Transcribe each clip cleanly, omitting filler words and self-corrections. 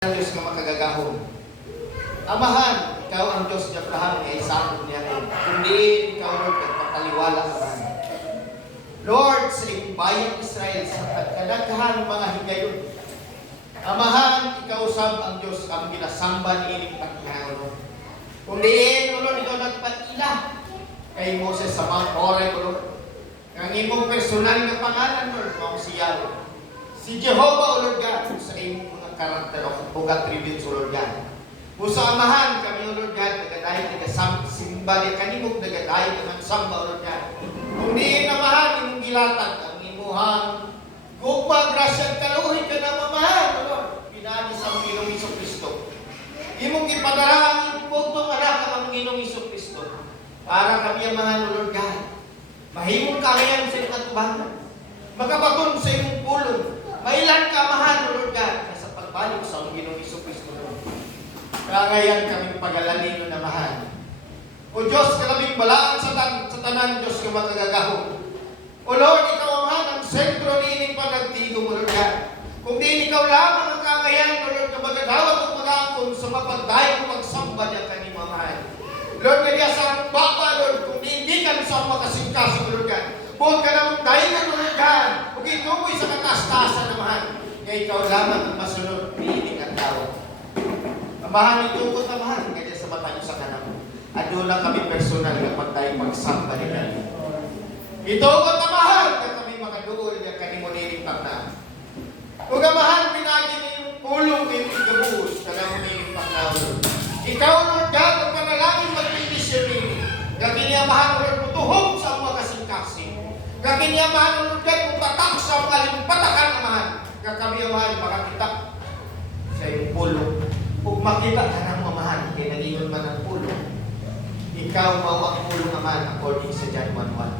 Diyos nga makagagahon. Amahan, ikaw ang Diyos ni Abraham nga isakop niya. Kundi ikaw, Lord, nagpakaliwala ka man. Lord, sa iyong bayang Israel, sa kadaghan mga higayon. Amahan, ikaw sab ang Diyos ang ginasamba ni ining pagkakaroon. Kundi, Lord, ikaw nagpatila kay Moses sa Mount Horeb, Lord. Ang imong personal na pangalan, Lord, mao si Yahweh. Si Jehovah, Lord God, sa iyong karakter o bugat tribute sa Lord God. Kung sa amahan kami, O Lord God, nagadahin, nagasimba niya kanimog, nagadahin, nagsamba, O Lord God. Kung di amahan, imong gilatag, ang imuhang gugma, grasya, kaluhin ka na mamahan, O Lord. Pinaanis ang Ginoong Jesucristo. Imong ipadara ang putong anak ang Ginoong Jesucristo. Para kami amahan, O Lord God. Mahimong kamayan sa iyong atubangan. Makabaton sa iyong pulong. Mailan ka amahan, O Lord God. Balik sa Ginoong Jesucristo. Kagayan kaming pagalalino na mahal. O Diyos, kaming balaan sa tanan, Diyos ka makagagahon. O Lord, ikaw amahan ang sentro ni ining panagtigong, O Lord God. Kung di ikaw lamang ang kagayan, O Lord, na magagawat at mag-aakon sa mapagdahay kong magsamba niya kaning mamahal. Lord, kaya sa among bapa, Lord, kung hindi ka sa makasingkas, O Lord God. Buod ka na mong dahilan, O Lord God. Kung itumoy sa katastasan na mahal. Kaya ikaw lamang ang masunod, piiling ang tao. Amahan ito ko tamahan, kaya sa mata niyo sa kanang. At doon lang kami personal kapag tayo magsamba ni kami. Ito ko tamahan, kaya kami makaduol niya kanimoniling pagna. Kung amahan, pinagi niyo yung pulong niyo yung gabuhos, kanimoniling pagna. Ikaw, Lord God, ang panalangin mag-indisyon niyo. Gagin niya amahan, Lord, mutuhog sa mga kasing-kasing. Gagin niya amahan, Lord God, mutatak sa mga limpatakan amahan. Kami amahan, makakita sa iyong pulong. Kung makita ka ng mamahan, kaya nalingon man ang pulong, ikaw mau ang pulong amahan according sa John 1:1.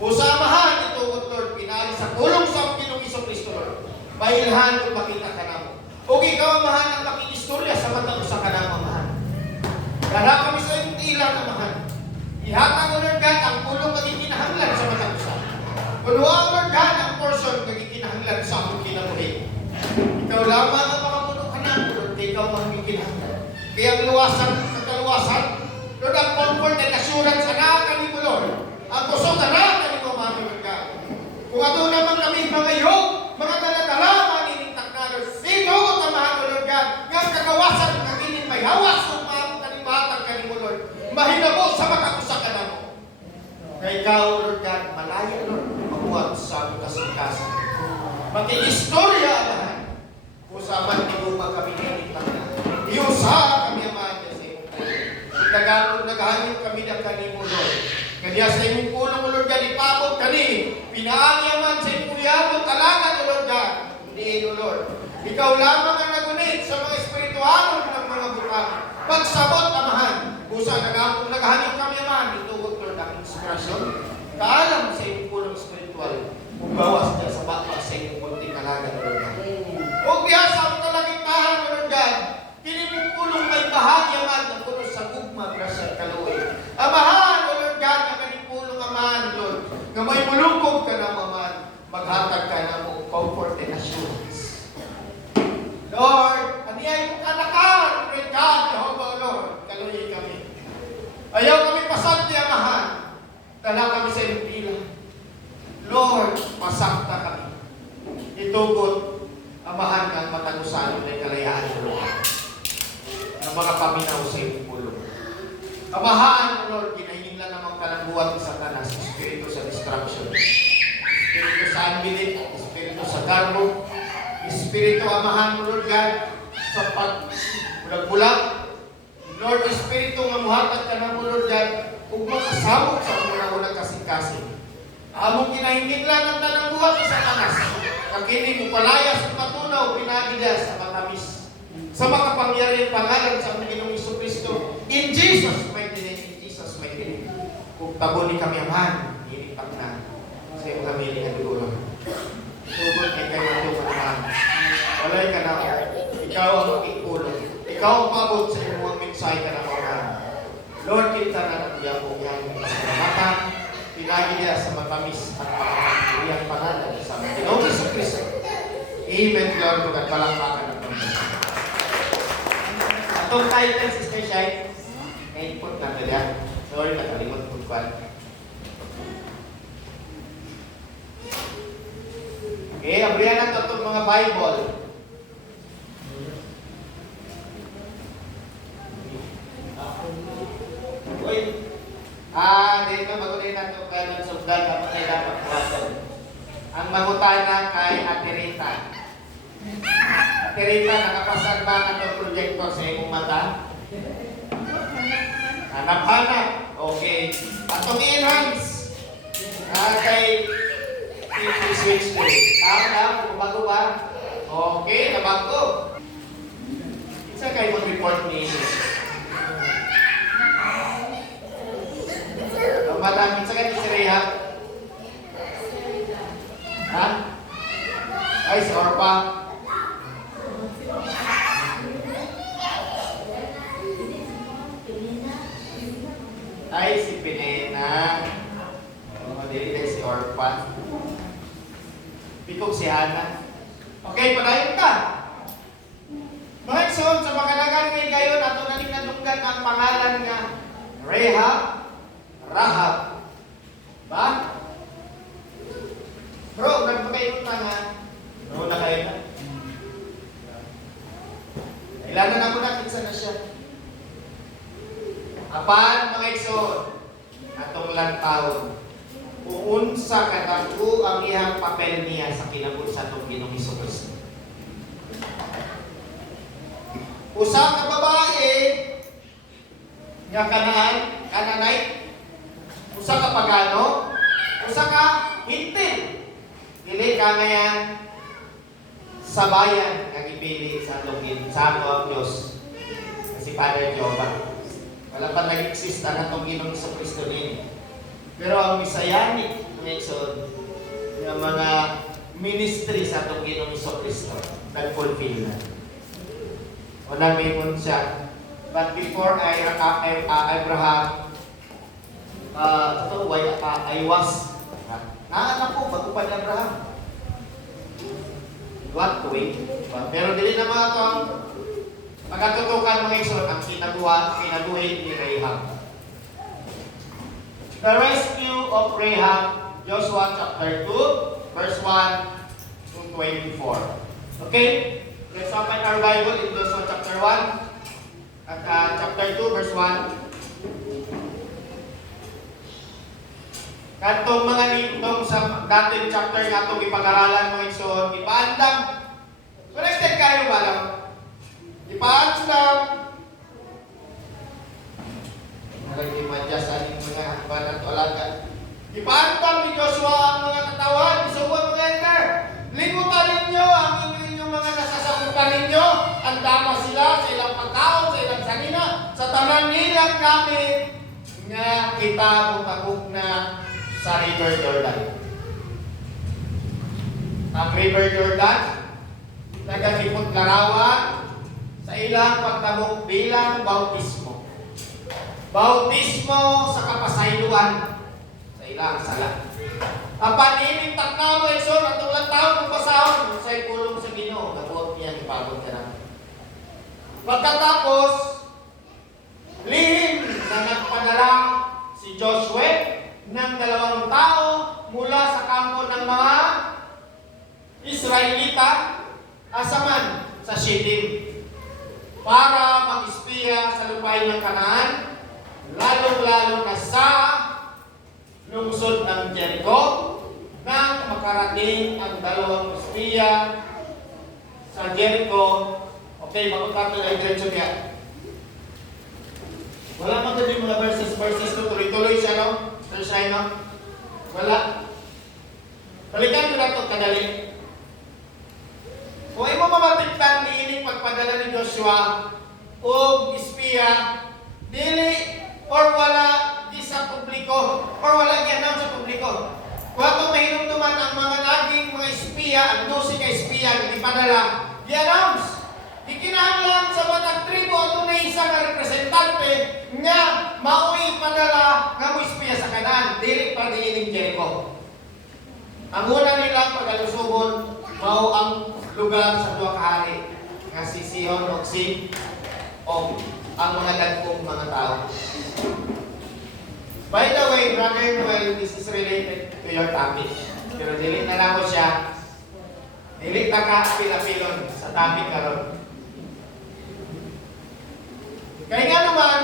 Kung sa amahan, ito, Lord, pinali sa pulong sa Ginoong Jesucristo, Lord. Mailhan kung makita ka na mo. O ikaw amahan ang makiistorya sa mata mo sa kanang mamahan. Kaya kami sa iyong ilang amahan. Ihatang mo, Lord God, ang pulong maging kinahanglan sa mata mo sa. Kunuha, Lord God, ang portion maging kinahanglan sa among kinabuhi. Ikaw lamang ang makapuno ka na, Lord, ikaw maging kinahanglan. Kaya ang luwasan, sa kaluwasan, Lord, ang comfort and assurance, anak kami mo, Lord. Ang kusog, anak kami mo, Lord God. Kung ato naman kami mga yog, mga taladala, maninintak na, Lord. Ito, tamahan mo, Lord God. Nga kakawasan, kakinin may hawas, kung maamong kanibatang kami mo, Lord. Mahinabo sa makakusa ka na mo. Kaya ikaw, Lord God, malaya, Lord, mabuhat sa aming kasingkasan. Mag-istorya, amahan. Usapan ni Guma kami nilitang na. Iusa kami, amahan, kasi naghahanap kami na kanimo, Lord. Kaya sa imong pulong, Lord God, ipabot kani. Pinaani aman sa imong yabot, talaga, Lord God. Hindi, Lord. Ikaw lamang ang nagunit sa mga espiritualo ng mga butang. Pagsabot, amahan. Usa, naghahanap kami, amahan. Itugot, Lord, ang inspirasyon. Kaalam sa imong pulong espiritual. Bawas niya sa bapa sa inyong kunting kalaga, Lord God. Huwag biyasa mo talaging tahan, Lord God. Kinimong pulong may bahagya man na puno sa gugma, grasya, kaluwi. Amahan, Lord God, na kanipulong amahan, Lord. Na may mulungkog ka na, amahan. Maghatag ka na mo, comfort and assurance. Lord, aniyay mong kanakan, Lord God, Jehovah, Lord. Kaluwi kami. Ayaw kami pasanti, amahan. Dala kami sa iyong pila. Lord, masakta kami. Itugot, amahan ng matagusan ng kalayaan ng Lord. Na mga paminaw sa iyong pulong. Amahan, Lord, ginahiling lang naman ka ng buhat ng Satanas, espiritu sa destruction, espiritu sa unbelief, espiritu sa garbo, espiritu, amahan mo, Lord God, sa pagbulag-bulag. Lord, espiritu nga muhatag ka na mo, Lord God, kung makasabot sa unang kasing-kasing. Among kinahingin lang ang tanang buhat sa Satanas. Kakini mo palayas at patunaw, pinagida sa matamis. Sa makapangyarihan pangalan sa Panginoong Jesucristo. In Jesus' mighty name, in Jesus' mighty name. Kung tabon ni kami amahan, inipak na sa iyong kami ni Adulo. Tubod ay kayo ito manahan. Walay ka na. Ikaw ang makikulong. Ikaw ang pabot sa iyong mga mensahe ka na manahan. Lord, kita na nabiya po yan ng pasalamatan. Pinagi niya sa matamis at pangangkiriang pangalan sa Panginoong Jesucristo. Amen, Lord, at palakpakan ng Panginoon. Atong title, Sister Shai. Input na ito yan. Sorry, nakalimot po ko. Okay, abrihan na ito itong mga Bible. Uy. Dito magunin na ito kaya ng sugdan kapag ay dapat natin. Ang mangutana kay Ate Rita. Ate Rita, nakapasag ba na itong projector sa imong mata? Hanap-hanap. Okay. Atong enhance. Kay switch to. Tama, bago ba? Okay, nabago. Isa kayo mag-report ni Madam, isa kayo si Reha? Ha? Ay, si Orpa. Ay, si Pinena. Dili si Orpa. Pikog si Hana. Okay, padayon ka. Mga igsoon, sa makalagan ngayon kayo, nato naling natunggan ang pangalan nga Rahab. Ba? Bro, nagpakainot na nga. No, nakain na. Kailangan na ako nakita na siya. Apan, mga igsoon, atong lantawon, uunsa kadako ang iyang papel niya sa kinabuhi sa atong Ginoong Hesukristo. Usa ka babae nga kananay, usa ka pagano, usa ka hintil. Dili ka ngayon sa bayan nga gipili sa atong ang Dios. Si Father Jehovah. Wala pa nag-exist ang atong Ginoong Hesukristo din. Pero ang Messianic method ng mga ministry sa atong Ginoong Hesukristo nag-fulfill na. O nag-ipon siya. But before Abraham, I was, naanak ko, bago pa ni Abraham. What way? Pero dili na mga itong magkatutukan mga isot ang kinabuhi ni Rahab. The rescue of Rahab, Joshua chapter 2, verse 1 to 24. Okay? Let's open our Bible in Joshua chapter 1 at chapter 2, verse 1. Katong mga nitong sa dating chapter nga itong ipag-aralan mga igsoon, ipaandam. Connected kayo ba lang? Ipaandam. Nalagi madya sa ating mga banat o alaga. Ipaandam ni Joshua ang mga katawan. Isuwan mga enter. Limutan ninyo ang inyong mga nasasakutan ninyo. Ang dama sila sa ilang pagkaon, sa ilang sanina, sa tanan nilang gamit nga kita mutagok na sa River Jordan. Ang River Jordan, nagakipot larawan sa ilang pagtabok bilang bautismo. Bautismo sa kapasayloan sa ilang sala. Ang panining taknamo ay son, at tulang taon ng pasahon, sa'y pulong sa Ginoo, nabuot niya ipagod ka na. Pagkatapos, lihim na nagpadala si Joshua ng 2 tao mula sa kampo ng mga Israelita asaman sa Shittim para mag-espiya sa lupain ng Kanaan, lalong-lalo na sa lungsod ng Jericho nang makarating ang 2 espiya sa Jericho. Okay, magkakato na diretso niya. Wala man din mga verses ko, tuloy-tuloy siya, no? Siya, no? Wala. Balikan ko na ito kadali. Kung ay mo mamatiktan ni ining pagpadala ni Joshua o espiya, dili or wala di sa publiko or wala gianaw sa publiko. Kung itong mahinumduman ang mga naging mga espiya, ang 12 ka espiya na ipadala, di-announce. Ikinahanglan sa matag tribo ito na isang representante nga maui padala nga mo espiya sa Kanaan, dili pa diining Jericho. Ang una nila pagalusubon, mao ang lugar sa 2 kahari nga si Sihon o si o ang mga dagkong mga tao. By the way, Brother Noel, this is related to your topic. Pero dili na lang ko siya. Dili ta ka pilapilon sa topic karon. Kaya nga naman,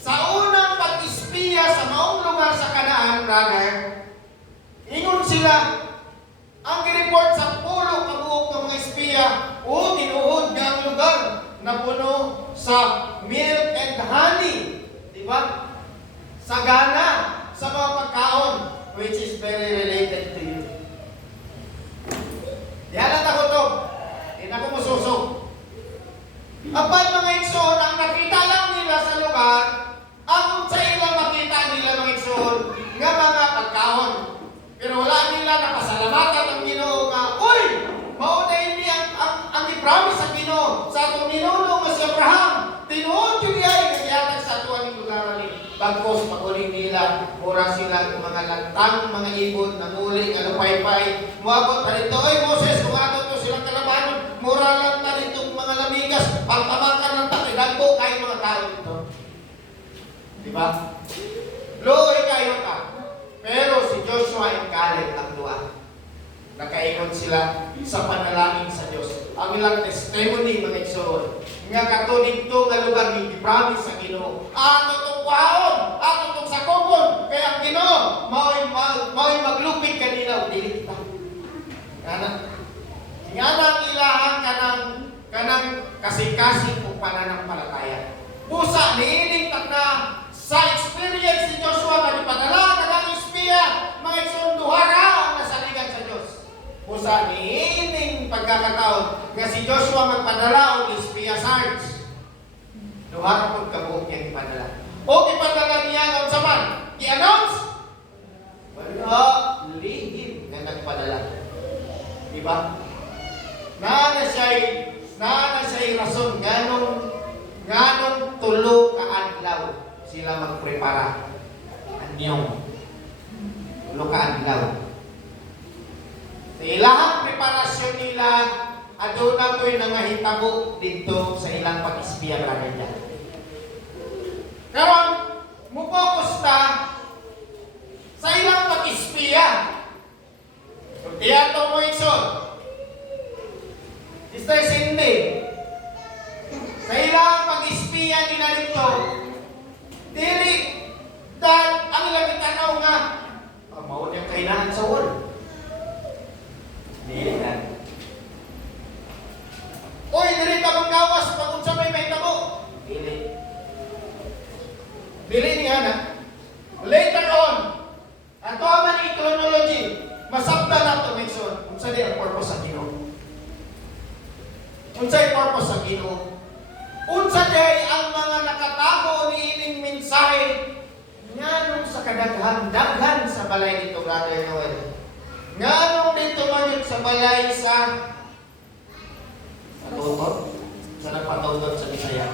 sa unang pag-espiya sa maong lugar sa Kanaan, brother, ingon sila, ang report sa pulo kabuok ng mga espiya, o tinuod nga ang lugar na puno sa milk and honey. Di ba? Sagana sa mga pagkaon, which is very related to you. Yan ako to. Hindi na ko masusok. Apan mga igsoon, ang nakita lang nila sa lugar, ang sa ilang makita nila mga igsoon, nga mga pagkaon. Pero wala nila napasalamatan ang Ginoo nga, uy! Maunay niya ang i-promise sa Ginoo sa atong ninuno nga si Abraham. Tinuod yun ay nagyatag sa atuan ng lugar ni bagkos maguling nila, mura sila mga lantang, mga ibon, namuli, paypay. Muabot pa rito, ay Moses, kung ato to silang kalabanon, mura lang na rito mga lamigas, pagtamakan ng takidagbo, kahit mga tao dito. Diba? Luoy kayo ka. Pero si Joshua and Caleb ang dua. Nakaingon sila sa panalangin sa Diyos. Ang ilang testimony mga igsoon. Nga katunig to nga lugar ni promise sa Ginoo. Ato tong kwaon, ato tong sakopon, kaya ang Ginoo mao'y maglupit kanila o dili ta. Nga nang ilahan kanang kasing-kasing o pananampalataya. Pusa niining na sa experience ni Joshua na ipadala ng espiya, mga igsoon duhara ang nasaligan sa Diyos. Pusa niining pagkakataon nga si Joshua magpadala og espiya sarge. Duhara pud kabuok niyang ipadala. O ipadala niya sa man, i-announce wala lihim nga nagpadala. Di ba? Na siya'y rason nganong tulo ka adlaw sila magprepara. Anyong tulo ka adlaw. Sa ilahang preparasyon nila, aduna ko'y nangahitabo dito sa ilang pag-espiya brother dyan. Karon, mupokus ta sa ilang pag-espiya. Kung tiyato mo ikson, Sister Cindy, sa ilang pag-espiya nila dito, dili, dahil ang ilang itanaw nga, maun yung kainahan sa wall. Dili na. Uy, dili ka magkawas pag unsa may tabo. Dili. Dili niya na. Later on, ato man ang chronology, masabta na ito, Mason. Unsa di ang purpose sa Ginoo? Unsa ang purpose sa Ginoo? Unsa di ang mga nakatago ni ining mensahe nganong sa kadaghan sa balay dito, Brother Noel. Nganong dito man sa balay sa Patutod? Sa nagpatutod sa Bisaya?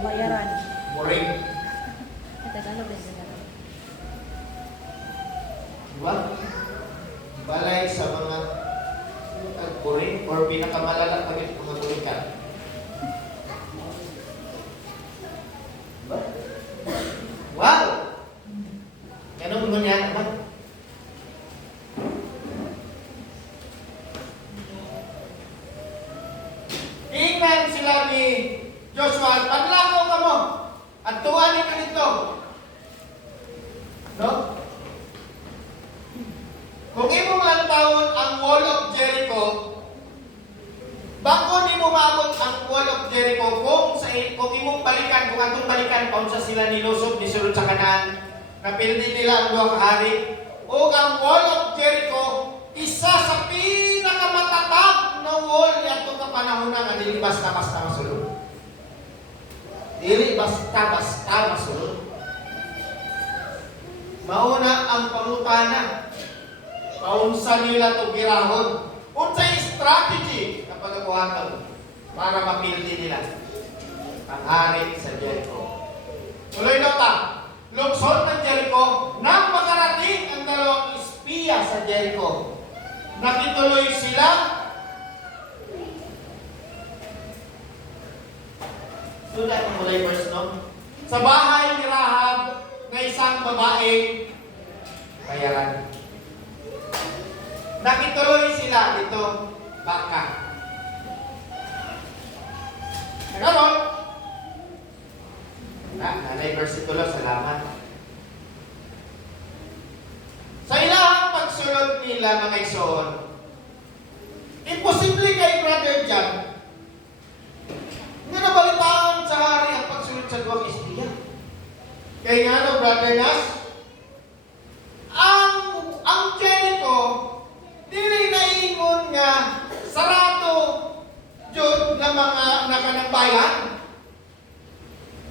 Bayaran. Muring. Tagalog din sila. Diba? Balay sa mga muring or pinakamalala pag ito mga muring ka. Diba? Wow! Ganun mo niya naman. Ingnan sila ni Joshua, paglakaw ka mo, at tuwanin ka nito. No? Kung imong lantawon ang wall of Jericho, bago ni mo maabot ang wall of Jericho, kung imong balikan, kung atong balikan, paunsa sila nilusog, nisulod sa kanan, napildi nila ang duha ka hari, o ang wall of Jericho, isa sa pinakamatatag na wall yato ka panahon nga dili basta-basta masulod. Dili basta-basta masulod. Mauna ang pangutana. Paunsa nila to girahon. Unsay strategy na pagabuhatan para mapildi nila ang hari sa Jericho. Tuloy na ta. Lugsod ng Jericho nang makarating ang dalawang espiya sa Jericho. Nakituloy sila Sulat mo mula yung verse, no? Sa bahay ni Rahab na isang babaeng bayaran. Nakituloy sila dito, baka. Naganon? Nanay versikulo, salamat. Sa ilahang pagsulod nila mga igsoon, imposible kay Brother John nga nabalitaan sa hari ang pagsulod sa duwang istorya. Kaya nga no, Brother Nas, ang Jericho, dili naingon nga sarado jud na mga nakanambayan.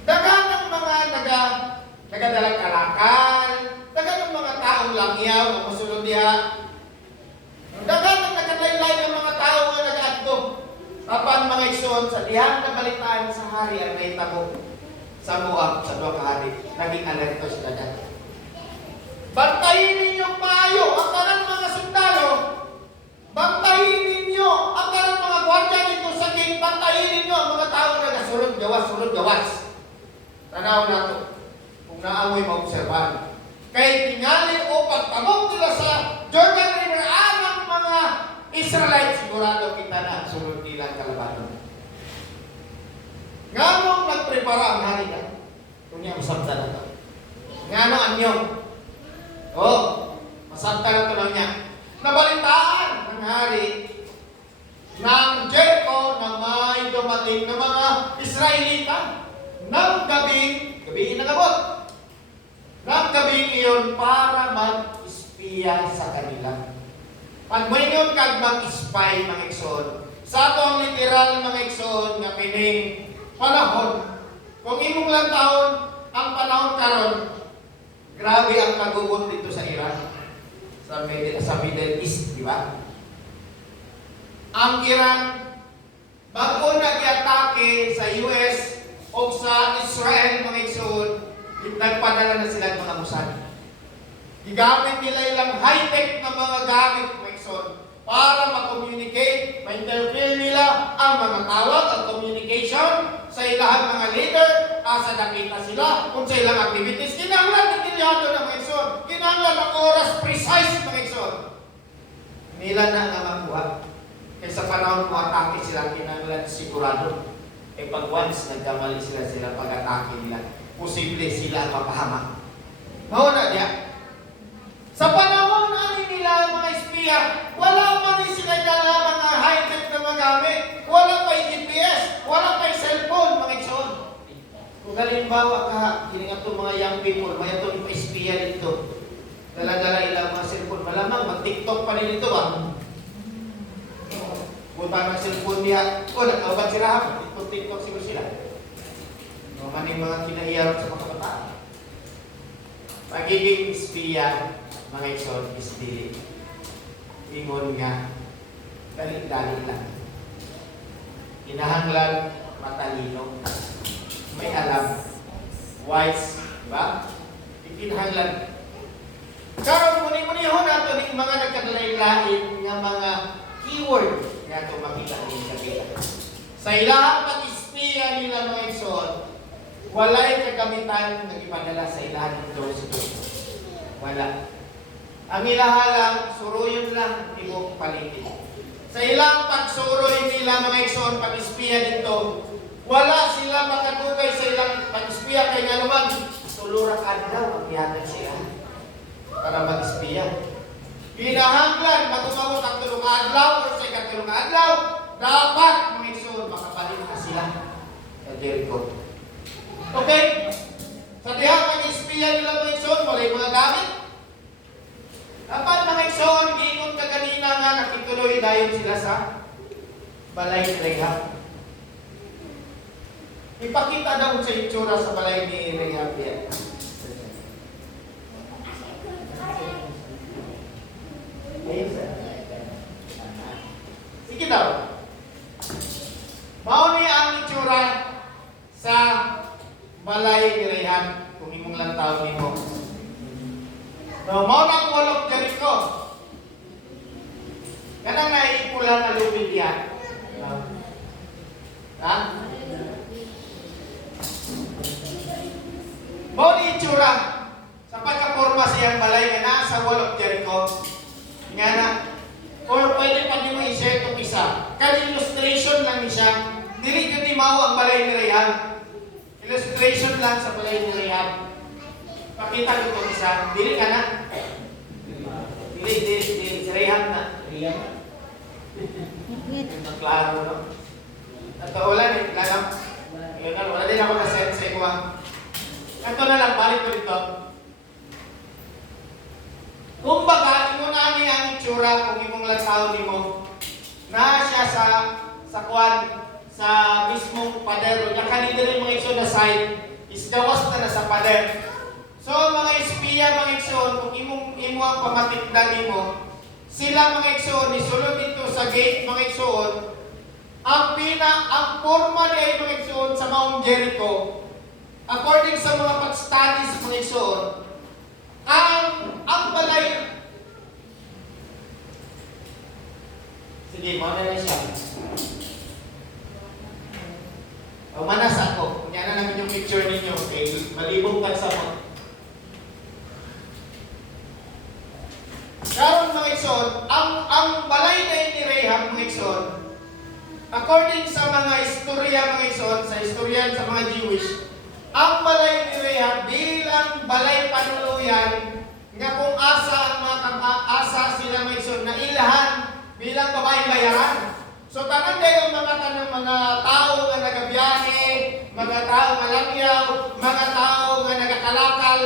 Dagan ng mga nagadalang kalakal, dagan ng mga taong langyaw na musulod diha. Dagan ng nagkalaylay ng mga tao nga nag-adto. Apan mga igsoon sa dihang nabalitaan sa hari ang nahitabo sa Moab sa duha ka hari, naging alerto sila dati. Bantayin ninyo maayo ang kanang mga sundalo. Bantayin ninyo ang kanang mga gwardiya dito sa gate. Bantayin ninyo ang mga tao na nasulod gawas. Tanaw na ito kung naamoy maobserbahan. Kay tingali o pagtamog nila sa Jordan River ang mga Israelites, sigurado kita na ang sunod nilang kalabanon. Nganong nagprepara ang hari ka? Kung niya masabta na ito. Ngano anyong? Masabta na ito lang niya. Nabalitaan ng hari ng Jericho na may dumating ng mga Israelita ng gabi nagabot. Ng gabi iyon para mag-espiya sa kanila. Pag mayroon kag mag-spy mga igsoon, sa atong literal mga igsoon nga kining panahon, kung imong lang taon ang panahon karon, grabe ang kagubot dito sa Iran, sa Middle East, di ba? Ang Iran bago nag-atake sa US o sa Israel mga igsoon, nagpadala na sila ng mga Mossad. Gigamit nila ilang high-tech na mga gamit mga igsoon para ma-communicate, ma-interfere nila ang mga tawag, ang communication sa ilang mga leader, asa nakita sila, kung sa ilang activities. Kinanglan ng kilyado ng mga igsoon. Kinanglan ng oras precise mga igsoon. Nila na nga makuha. Kaya sa panahon kung atake sila, kinanglan sigurado. Pag once nagkamali sila pag-atake nila, posible sila mapahamak. Mauna diya. Sa panahon ani nila mga espiya, wala man din sila dala mga high-tech na magamit. Wala pa GPS, wala pa cellphone, mga igsoon. Kung halimbawa ka, hiningat itong mga young people, may itong espiya dito. Dala-dala ilang mga cellphone. Malamang, mag-TikTok pa rin ito ba? Punta ng cellphone niya, nagkaubat si Rahab, TikTok siguro sila. Maning mga kinahiyarap sa mga kabataan. Pagiging espiya, mga igsoon, is dili. Ingon nga, dali-dali lang. Kinahanglan, matalino. May alam. Wise, diba? Ikinahanglan. Karon muni-munihon nato ning mga nagkadalay-lain nga mga keyword nga ito makita ng kapila. Sa ilahang pag-espiya nila mga igsoon, walay kagamitan na ipadala sa ilahan dito sa Diyos. Wala. Ang ilahalang, suruyon lang, ibong palitin. Sa ilang pagsuroy nila mga igsoon, pag-espiya dito, wala sila makadugay sa ilang pag-espiya kay nga naman, tulurak adlaw, magbihatag sila para mag-espiya. Kinahanglan, matumawag ang tulong adlaw o sa ikatulong adlaw, dapat mga igsoon, makabalik na sila sa Jericho. Okay? Sa dihang pag-espiya nila mga igsoon, walay mga gamit. Dapat mga igsoon, giingon ka kanina nga nakituloy dayon sila sa balay ni Rahab. Ipakita daw sa itsura sa balay ni Rahab yan. Sige daw. Mao ni ang itsura sa balay ni Rahab kung imong lang tawag nimo. No, mao nang walok Jericho. Kanang naipula na lubid yan. Ha? itsura sa pagkaporma siyang balay nga nasa wall of Jericho. Nga na, or pwede pa din mo i-share itong isa. Kan illustration lang siya. Dili yun mao ang balay ni Rahab. Illustration lang sa balay ni Rahab. Pakita ko itong isa. Dili ka na? Dili, si Rahab na. Ang klaro, no? At wala din, wala din ako na-send sa inyo. Ito na lang, balik ko dito. Kung baga, imo na ang itsura kung imong lantaw nimo na siya sa kwan, sa mismong pader. Nakanito rin mga igsoon na side, is gawas na sa pader. So, mga espiya, mga igsoon, kung imo ang pamatikdan nimo, sila mga igsoon, isulod dito sa gate, mga igsoon, ang forma niya mga igsoon sa Mount Jericho, according sa mga pag-studies, mga igsoon, ang balay. Sige, mauna na siya. O manas ako. Kanya na namin yung picture ninyo. Okay, malibong ka sa mga. Karon mga igsoon, ang balay na ni Rahab mga igsoon, according sa mga istorya mga igsoon, sa istoryan sa mga Jewish, ang balay ni Rahab bilang balay panuluyan nga kung asa ang mga asa sila may son na ilahan bilang babaeng bayaran. So tanan dayon mga tao nga nagabiyahe, mga tao nga langyaw, mga tao nga nagakalakal,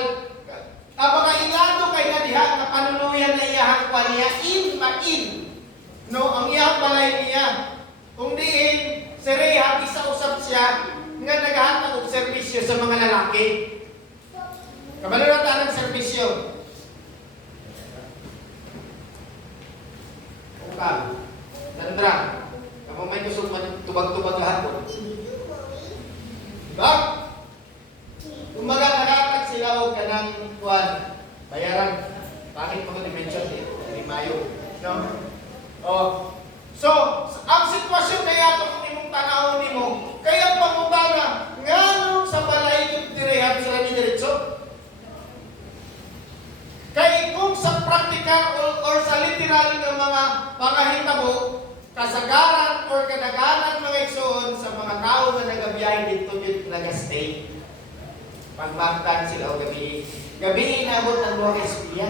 ang mga ilado kay na diha nga panuluyan na iyahang kwa niya in. No, ang iyang balay niya. Kung diin si Rahab isa usab siya nga naghahatag og serbisyo sa mga lalaki. Kabalo na tayo ng serbisyo. Ukal, Sandra, kamu may gusto tubag-tubag hapon. Diba? Kumbaga naghahatag sila og kanang kuan, bayaran. Bakit mga dimension ni Mayo? No? Oh. So, ang sitwasyon na yato kung imong tanawon nimo, kaya pangutana, ngano sa balay ni Rahab sila ni diretso? Kaya kung sa practical or sa literal ng mga pangahitabo, kasagaran or kadaganan mga igsoon sa mga tao na nagabiyahe dito nag-stay. Pagbangtan sila o gabi. Gabi inabot ang mga espiya.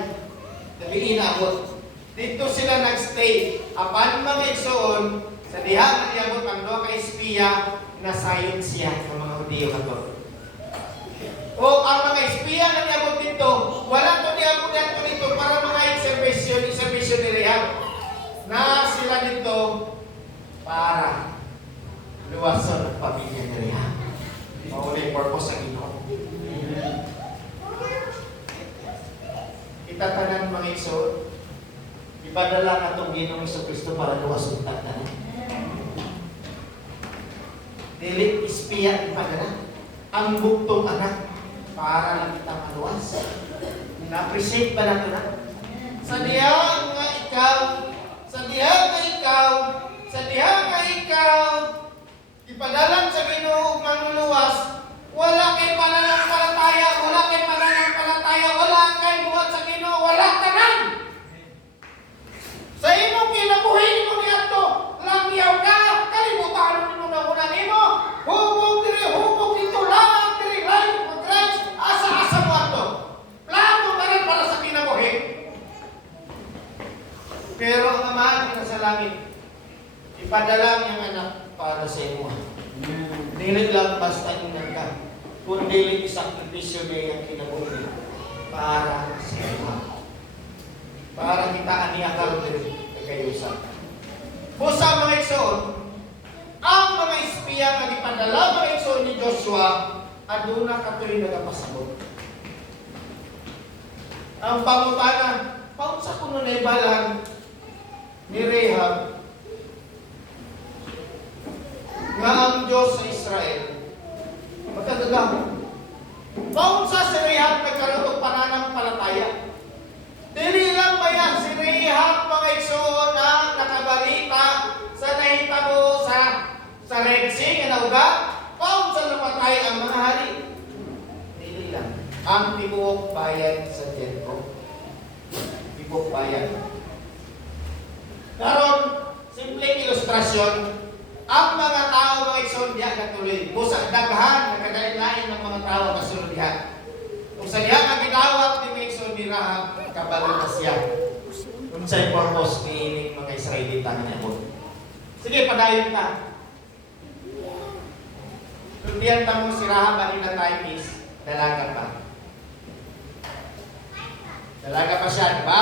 Gabi inabot. Dito sila nag-stay. Apan mga igsoon, sa diha na niabot ang mga espiya na sayon siya ng mga Hudiyo kato. O ang mga espiya na niabot dito, wala to niabot dito para mga observation ni Rahab. Na sila dito para luwason ang pamilya ni Rahab. Mauna yung purpose sa Ginoo. Itatanan mga igsoon, ipadala na itong Ginoong Jesucristo para luwason tatanan. Dili espiya ipadala. Ang buktong anak para lang kita maluwas. Na-appreciate ba na ito na? Sa diha nga ikaw, ipadalan sa Ginoo manluluwas, wala kay pananampalataya, wala kay buhat sa Ginoo, wala tanan. Sa imong kinabuhi mo niadto, langyaw ka, kalibutan mo na una nimo, hubog dito lang, diri life, mag-rights, asa-asa mo ato. Plano tanan para sa kinabuhi. Pero ang Ama na sa langit, ipadala niyang anak para sa imo. Dili lang basta inan ka, kundi isakripisyo niya ang kinabuhi para sa imo. Para kita aniya karon diri kayusa. Busa mga igsoon, ang mga espiya nga gipadala mga igsoon ni Joshua aduna katuloy nagapasabot. Ang pangutana, paunsa kuno na ibalan ni Rahab nga ang Diyos sa Israel magkagagamo. Paunsa si Rahab nagkaroon og pananampalataya. Dili lang ba yan si Rahab mga igsoon na nakabalita sa nahitabo sa Red Sea nga nauga? Paunsa namatay ang mga hari? Dili lang. ang tibuok bayan sa Jericho. Tibuok bayan. Karon, simpleng ilustrasyon, ang mga tao mga igsoon diha katuloy. Busa daghan nga kadain-lain ng mga tao kasulod diha. Kung sa diha nga gidawat ni mga igsoon ni Rahab, kabalo na siya. Kung sa'y purpose ni mga Israelita nga niabot. Sige, padayon ka. Tulbihan ta mo si Rahab ani na time is dalaga pa. Dalaga pa siya, di ba?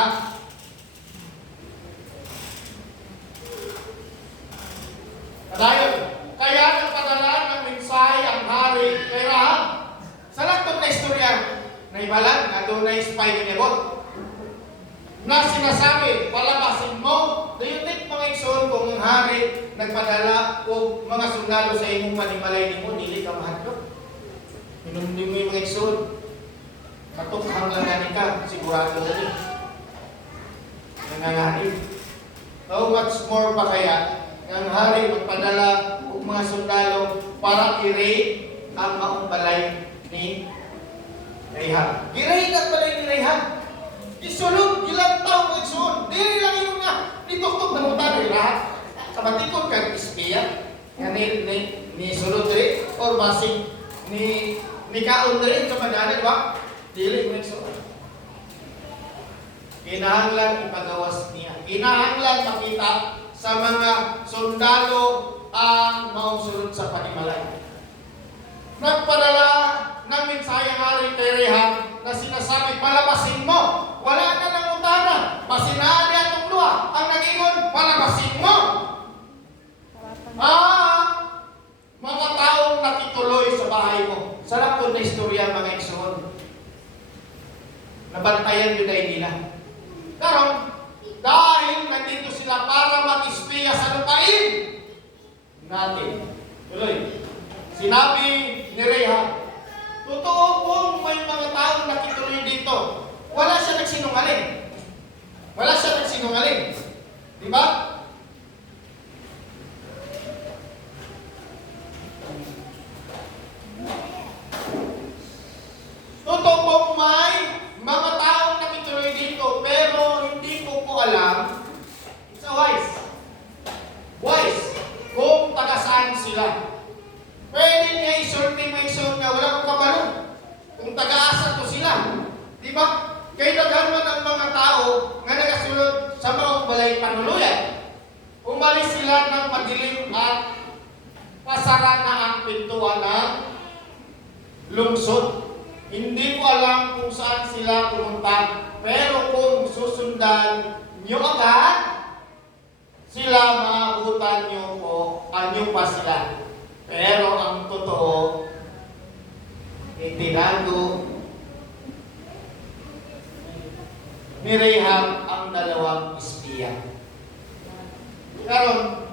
Padayon, kaya nagpadalaan ng mensahe ang hari kay Rahab. Sa laktod na istorya, naibalan na doon na spy ng Nebot na sinasabi, palabasin mo. Do you think mga igsoon kung ang hari nagpadala o mga sundalo sa imong manimalay nimo, dili ka mahadlok? Inundi mo yung mga igsoon. Katukhang lang gani ka, sigurado na rin. Nanganganib. How much more pa kaya ang hari magpadala o mga sundalo para i-raid ang maong balay ni Rahab. I-raid ang balay ni Rahab. Isulod, ilang taong igsoon. Dili lang yung nga, nituktok na mutan ni Rahab. Kabatikot kang ispiya. Nga ni sulod rin, or basing ni kaon rin, kamanana, di ba? Dili mo igsoon. Kinahanglan ipagawas niya. Kinahanglan makita sa mga sundalo ang mausulod sa panimalay. Nagpadala ng mensaheng hari kay Rahab na sinasabi, palabasin mo. Wala na ng utana. Basinaan niya itong luha. Ang nag-ingon, palabasin mo. Mga taong nakituloy sa bahay mo. Sarap ko na istorya mga igsoon. Nabantayan yun ay nila. Karon, dahil nandito sila para mag-espiya sa lupain natin. Tuloy. Sinabi ni Rahab, totoo kung may mga taong nakituloy dito. Wala siya nagsinungaling. Wala siya nagsinungaling. Di ba? Totoo kung may mga taong nakituloy dito, pero hindi ko po alam. It's a wise. Kung taga saan sila. Pwede niya isulti mo igsoon nga wala kong kabalo. Kung taga-asa to sila. Di ba? Kaya daghan man ang mga tao nga nagasulod sa maong balay panuluyan. Umalis sila ng madilim at pasara na ang pintuan ng lungsod. Hindi ko alam kung saan sila pumunta, pero kung susundan nyo agad, sila maabutan nyo po, anyo pa sila. Pero ang totoo, itinago ni Rahab ang dalawang espiya. Karon,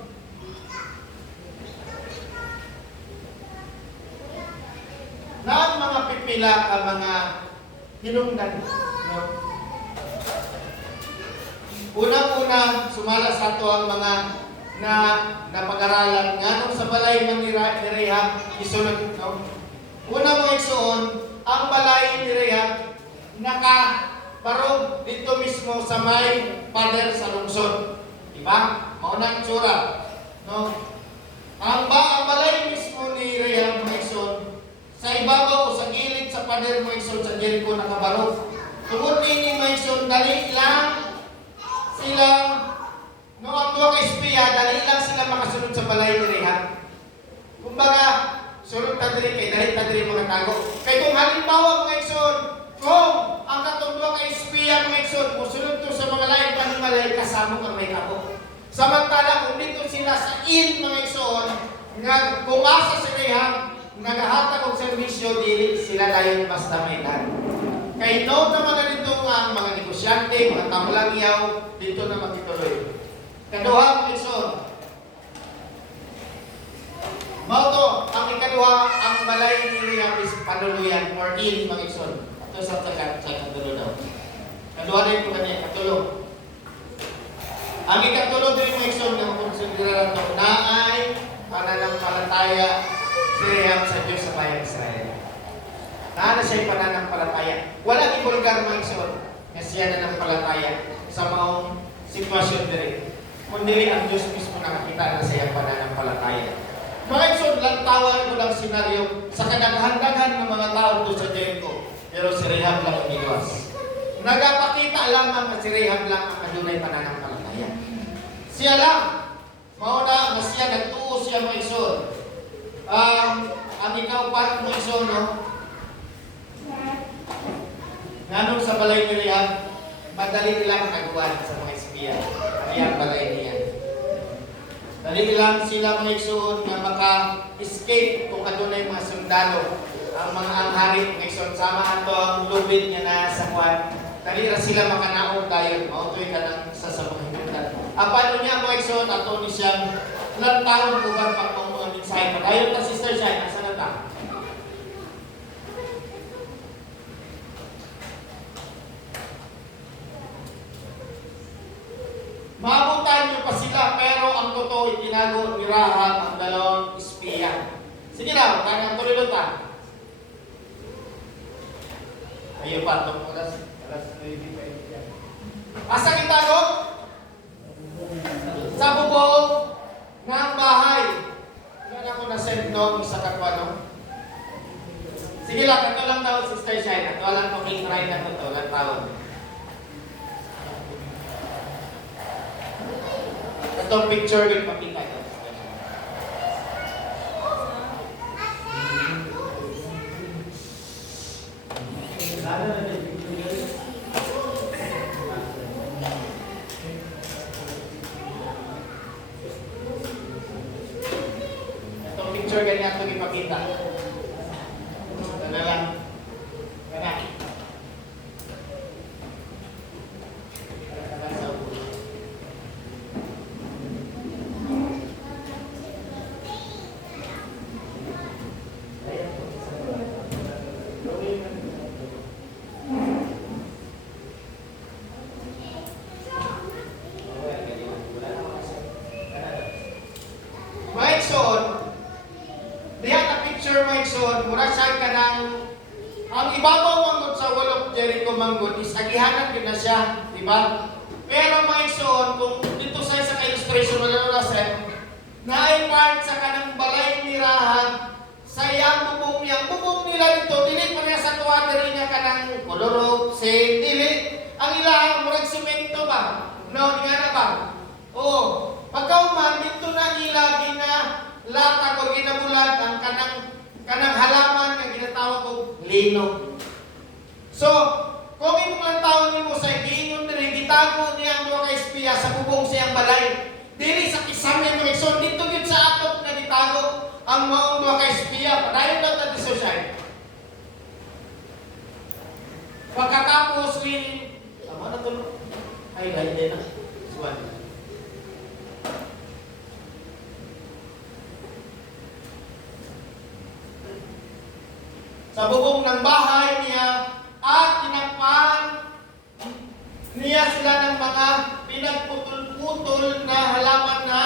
na ang mga pipila ang mga hinungdan. No? Unang-una, sumala sa ito ang mga na napag-aralan nga nung sa balay man ni Rahab isunod. No? Una mga igsoon, ang balay ni Rahab nakabarog dito mismo sa may pader sa lungsod. Diba? Maunang tsura. No? Ang balay mismo ni Rahab mga igsoon, sa ibabaw o sa gilid sa pader mo igsoon sa Jericho nakabarog. Tungod ini mo igsoon, dali lang silang no ang tuwa kay espiya, dali lang sila makasunod sa balay ni Rahab. Kumbaga, sunod ta diri kay dali ta diri mga tago. Kay kung halimbawa mga igsoon, kung ang katulwa kay espiya mga igsoon, musunod to sa mga lain panimalay kasamo ang may kapo. Samantala kung dito sila sa mga igsoon, nga kung asa si Rahab nagahatag og serbisyo, dili sila dayon basta maitan. Kay no naman na dito ang mga negosyante, mga tamlangyaw, dito na makituloy. Kaduha mga igsoon. Mao to, ang ikaduha, ang balay ni Rahab is panuluyan or in mga igsoon. Ito sa katulo daw. Kaduha rin po kanya, katulo. Ang ikatulo din mga igsoon na konsideraran to na ay pananampalataya si Rahab sa Diyos sa bayan Israel. Naana siya'y pananampalataya ibulgar mga igsoon nga siya na ng palataya sa maong sitwasyon diri. Kundi ang Diyos mismo nakakita na sa iyang pananampalataya. Mga igsoon, lantawan ko lang senaryo sa kadaghan-daghan ng mga tao doon sa Jericho. Pero si Rahab lang ang iniwas. Nagapakita lamang na si Rahab lang ang adunay pananampalataya. Siya lang. Mauna na siya, nagtuo siya mga igsoon. Ang ikaw pa mga igsoon, no? Nganong sa balay ni Rahab, madali nilang kagawan sa mga espiya. Ang iyang balay niya. Dali lang sila mga igsoon na maka-escape kung adunay mga sundalo. Ang mga anghari mga igsoon, sama ato ang lubid niya na sa kwan. Dali ra sila makanaog dayon. Mautoy ka ng isa sa mga hinundan. Paano niya mga igsoon, ato ni siyang ilang taon uban pang mga mensahe. Padayon ta Sister Shine, nasa na ta? Maabutan niyo pa sila, pero ang totoo itinago ni Rahab ang dalawang espiya. Sige na, kanyang tulilot ta. Ayun pa, itong alas 9 pa yan. Asa itago? Sa bubong ng bahay. Yan ako na-send nung sa katwano. Sige lang, ito lang daw, Sister Shine. Ito lang itong try na ito, lang tawag. Itong picture will pakita ito. Itong picture ganyan ito ipakita. Ito na lang. Ganyan. Mura siya ka ng ang ibabaw manggod sa walog Jericho manggod is agihanan din na siya, di ba? Pero mga igsoon, kung dito sa isang illustration wala na sa na ay part sa kanang balay ni Rahab sa iyang bubong niya. Bubong nila dito, dili pa niya sa tuwa diri niya kanang kolorok, say, dili. Ang ilang murag semento ba? No, di nga na ba? Oo. Pagkauman, dito na ilagi na latag o ginabulag ang kanang halaman nga ginatawag og lino. So, kung imong lang taon nimo sa giingon diri gitago niya ang duha ka espiya sa bubong siyang balay. Dili sa kisame mo igsoon dito gid sa atop nga gitago ang maong duha ka espiya. Padayon daw ta social. Pagkatapos ni tama na to. Ay dai na. Suwan. Sa bubong ng bahay niya at tinakpan niya sila ng mga pinagputol-putol na halaman na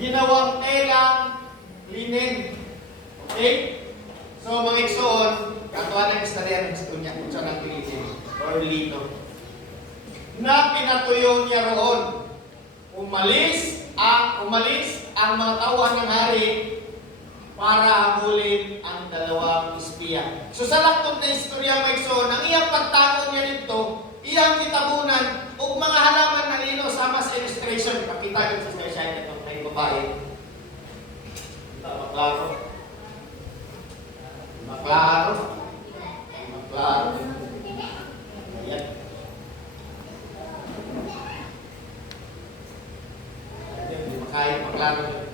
ginawang telang linen. Okay? So mga igsoon, katuan ng istorya ng gusto niya kung saan ang linen or lino. Na pinatuyo niya roon. Umalis ang mga tauhan ng hari para habulin ang dalawang espiya. So sa laktod na istorya mga igsoon, ang iyang pagtago niya dito, iyang kitabunan o mga halaman na lino sama sa illustration. Pakita ko sa special ito kay babae. Kita maklaro. Maklaro. Maklaro. Ayan. Hindi makaya maklaro.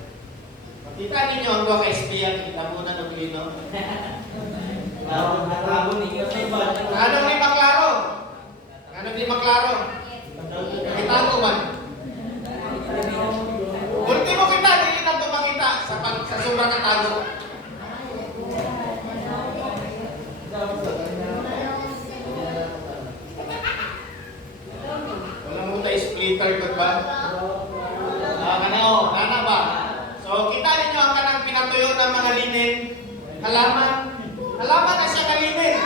Kita ninyo ang dua ka espiya ng kitabunan ng lino. Anong di maklaro? Anong di maklaro? Nakitago man. Ultimo kita, hindi na ito makita sa sobrang katago. Walang mo tayo splitter ko ba? Nana ba? So, kita ninyo ang kanang pinatuyo ng mga linin. Halaman na siya kalinin.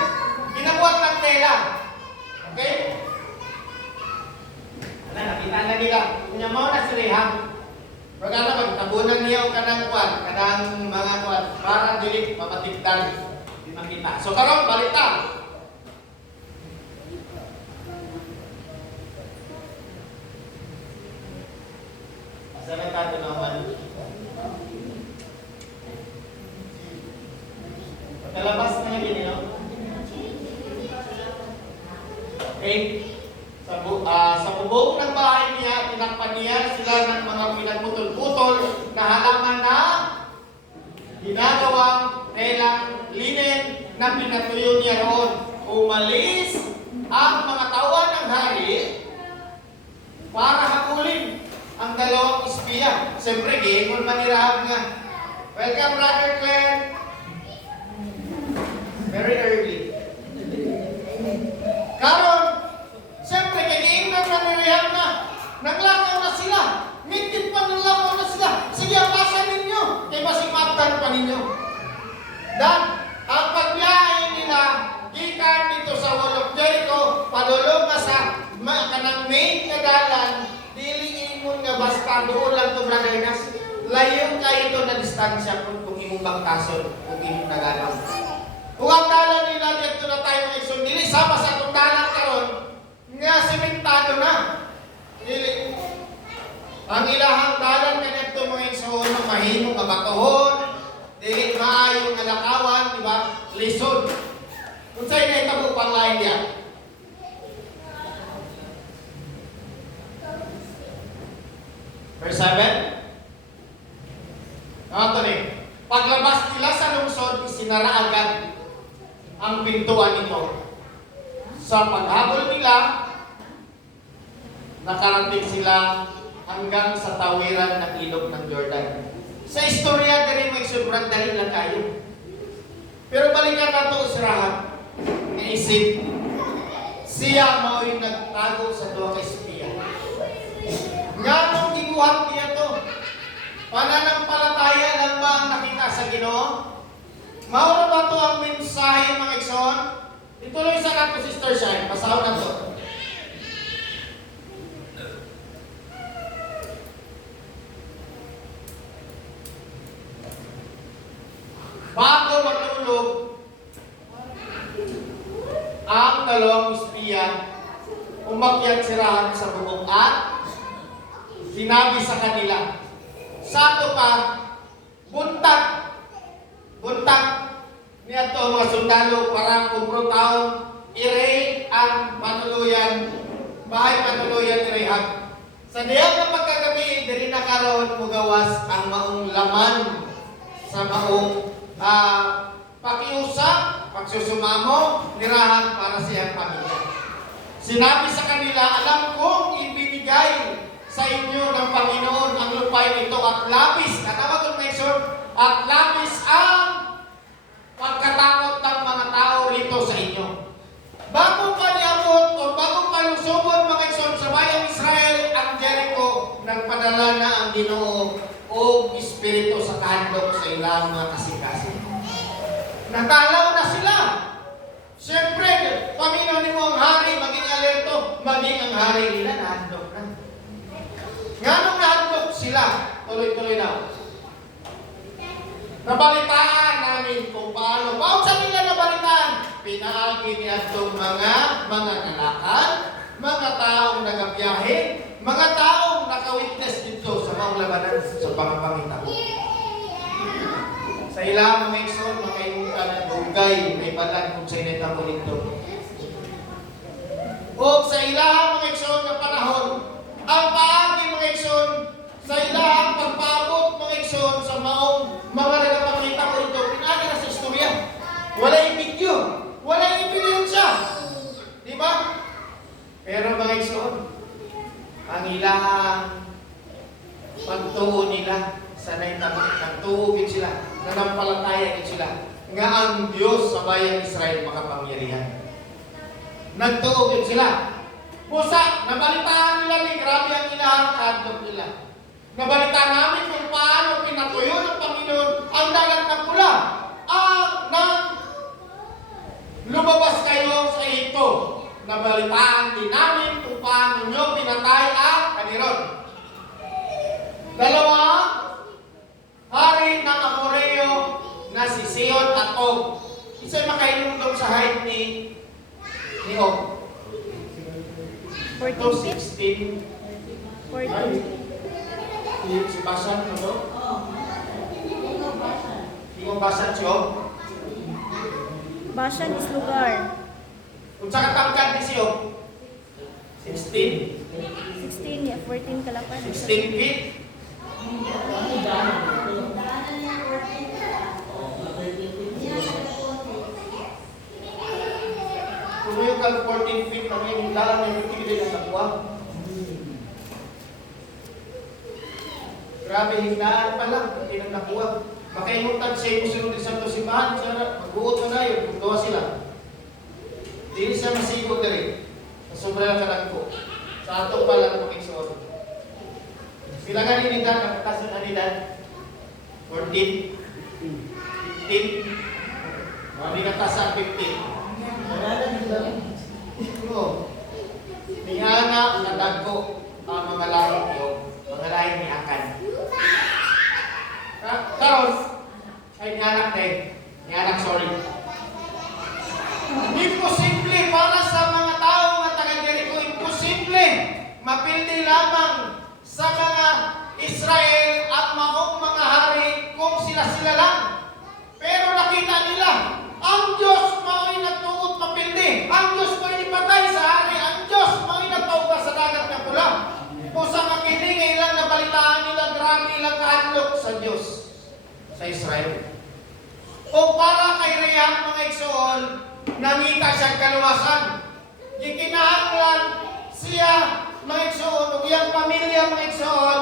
tanan nila. Kanya mao na si Rehab. Pagkana magtabunan niya o kanang kwan, kanang mga kwan, para dili mapatigdan. Di makita. So karon balita. Sana tayo naman. Pagkalabas na nga din, no? Okay? Sa bubong ng bahay niya, tinakpan niya sila ng mga pinagputol-putol na halaman na ginagawang telang linen na pinatuyo niya roon. Umalis ang mga tauhan ng hari para hakulin ang dalawang espiya. Siyempre, giingon man ni Rahab nga, welcome, Brother Glenn. Very early. Karon, siyempre, giingon man ni Rahab nga, naglakaw na sila. Ngitid pa naglakaw na sila. Sige, pasan ninyo. Kaya masimatan pa ninyo. Dan, ang pagbiyahe nila, gikan dito sa Wall of Jericho, padulong na sa kanang main kadalan, dili imong nga basta doon lang to, Brother Nas. Layo kayo to na distansya kung imong bangkason, kung imong naganaw. Kung ang dalan nila dito na tayo mga igsoon, dili sama sa itong dalan karon nga sementado na. Dili. Ang ilahang dalan nga dito mga igsoon, mahimo nga batuhon, dili maayo nga lakawan, di ba? Lisod. Kung sa'yo na itabo pang lain diyan. Verse 7. Ito ni. Paglabas nila sa lungsod, isinara agad ang pintuan nito. Sa paghabol nila, nakarating sila hanggang sa tawiran ng ilog ng Jordan. Sa istorya, dali may sobrang dali lang kayo. Pero balikan nato si Rahab. Naisip, siya mo'y nagtago sa duha ka espiya. Nga nung gibuhat niya to, pananampalataya lang ba ang nakita sa Ginoo? Mauro ba to ang mensahe mga igsoon? Ituloy sa nato, Sister Shine. Pasaw na to. Bago matulog, ang dalawang espiya umakyat si Rahab sa bubong at sinabi sa kanila, sato pa, buntag niya to mga sundalo para kumprontaon, i-raid ang panuluyan, bahay panuluyan ni Rahab. Sa diyang na pagkagabi, diri na karon mugawas ang maong laman sa maong pakiusap, pagsusumamo ni Rahab para sa iyang pamilya. Sinabi sa kanila, alam kong ibinigay sa inyo ng Panginoon ang lupay nito at labis, katawag kong mention, at labis ang pagkatakot ng mga tao rito sa inyo. Bago pa niabot o bago pa lusubon mga igsoon sa bayang Israel ang Jericho, nagpadala na ang Ginoo o Espiritu sa kahandog sa ilang mga kasikasin. Natalaw na sila. Siyempre, Panginoon ni mo ang hari, maging alerto, maging ang hari nila, nahandog na. Nga nung nahandog sila, tuloy-tuloy na. Nabalitaan namin kung paano. Bakit sa nila nabalitaan? Pinaagi niya itong mga ngalakad, mga taong nagabiyahe, mga taong nakawitness dito sa mga labanan sa pangapangita ko. Sa ilang mga igsoon, makaimutan ng bugay, may balan kung sa inita mo nito. O sa ilang mga igsoon na panahon, ang paagi mga igsoon, sa ilang pagpaabot mga igsoon sa maong mga nagapakita ko ito, pinagi na sa istorya. Wala yung video, wala yung ebidensya. Diba? Pero mga igsoon, ang ilang pagtuo nila, sanay nagtuugin sila, nanampalataya sila, nga ang Diyos sa bayang Israel makapangyarihan. Nagtuugin sila. Pusa, nabalitaan nila ni grabe ang ilahang kadlok nila. Nabalitaan namin kung paano pinatuyo ng Panginoon ang dagat ng pula. Nang lumabas kayo sa ito. Nabalitaan din namin kung paano nyo pinatay ang kaniro Dalawa, hari ng Amoreo na si Sihon at Og. Isa'y makainundong sa height ni Og. 14 feet? 16. 14. Si Basan, ano? Hindi mo Basan si Og? Bashan is lugar. Kung sa katangkad ni si Og? 16. 16, yeah, 14 kalapan. 16 feet. Kung yung kag 14 feet, ang yung dalan na yung tigil ng nakuha. Grabe, hindaan pa lang, hindi nang nakuha. Makaimutan siya yung sunod isang to simbahan, mag-uot na na yun, gawa sila. Hindi siya masigod na rin. Sobra lang kanagpo. Sa ato pa lang kung iksoon. Sila nga ninidan, nakatasan na nidan. 14, 15, hindi nakatasan 15. Oo. Niyana ang nadagko ang mga lahing iyo, mga lahing ni Akan. Karon, ay niyanak din. Niyanak, sorry. Imposible para sa mga tao nga taga-Jericho, imposible mapildi lamang sa mga Israel ang maong mga hari kung sila-sila lang. Pero nakita nila, ang Diyos mao'y nagtuot mapildi. Ang Diyos mao'y ipatay sa hari. Ang Diyos mao'y nagtauga sa dagat na pula. Kung sa makinig ay ilang nabalitaan nila, grabe ilang kaadlok sa Diyos sa Israel. O para kay Rehab mga igsoon, nangita siyang kaluwasan. Gikinahanglan siya mga igsoon, o iyang pamilya mga igsoon,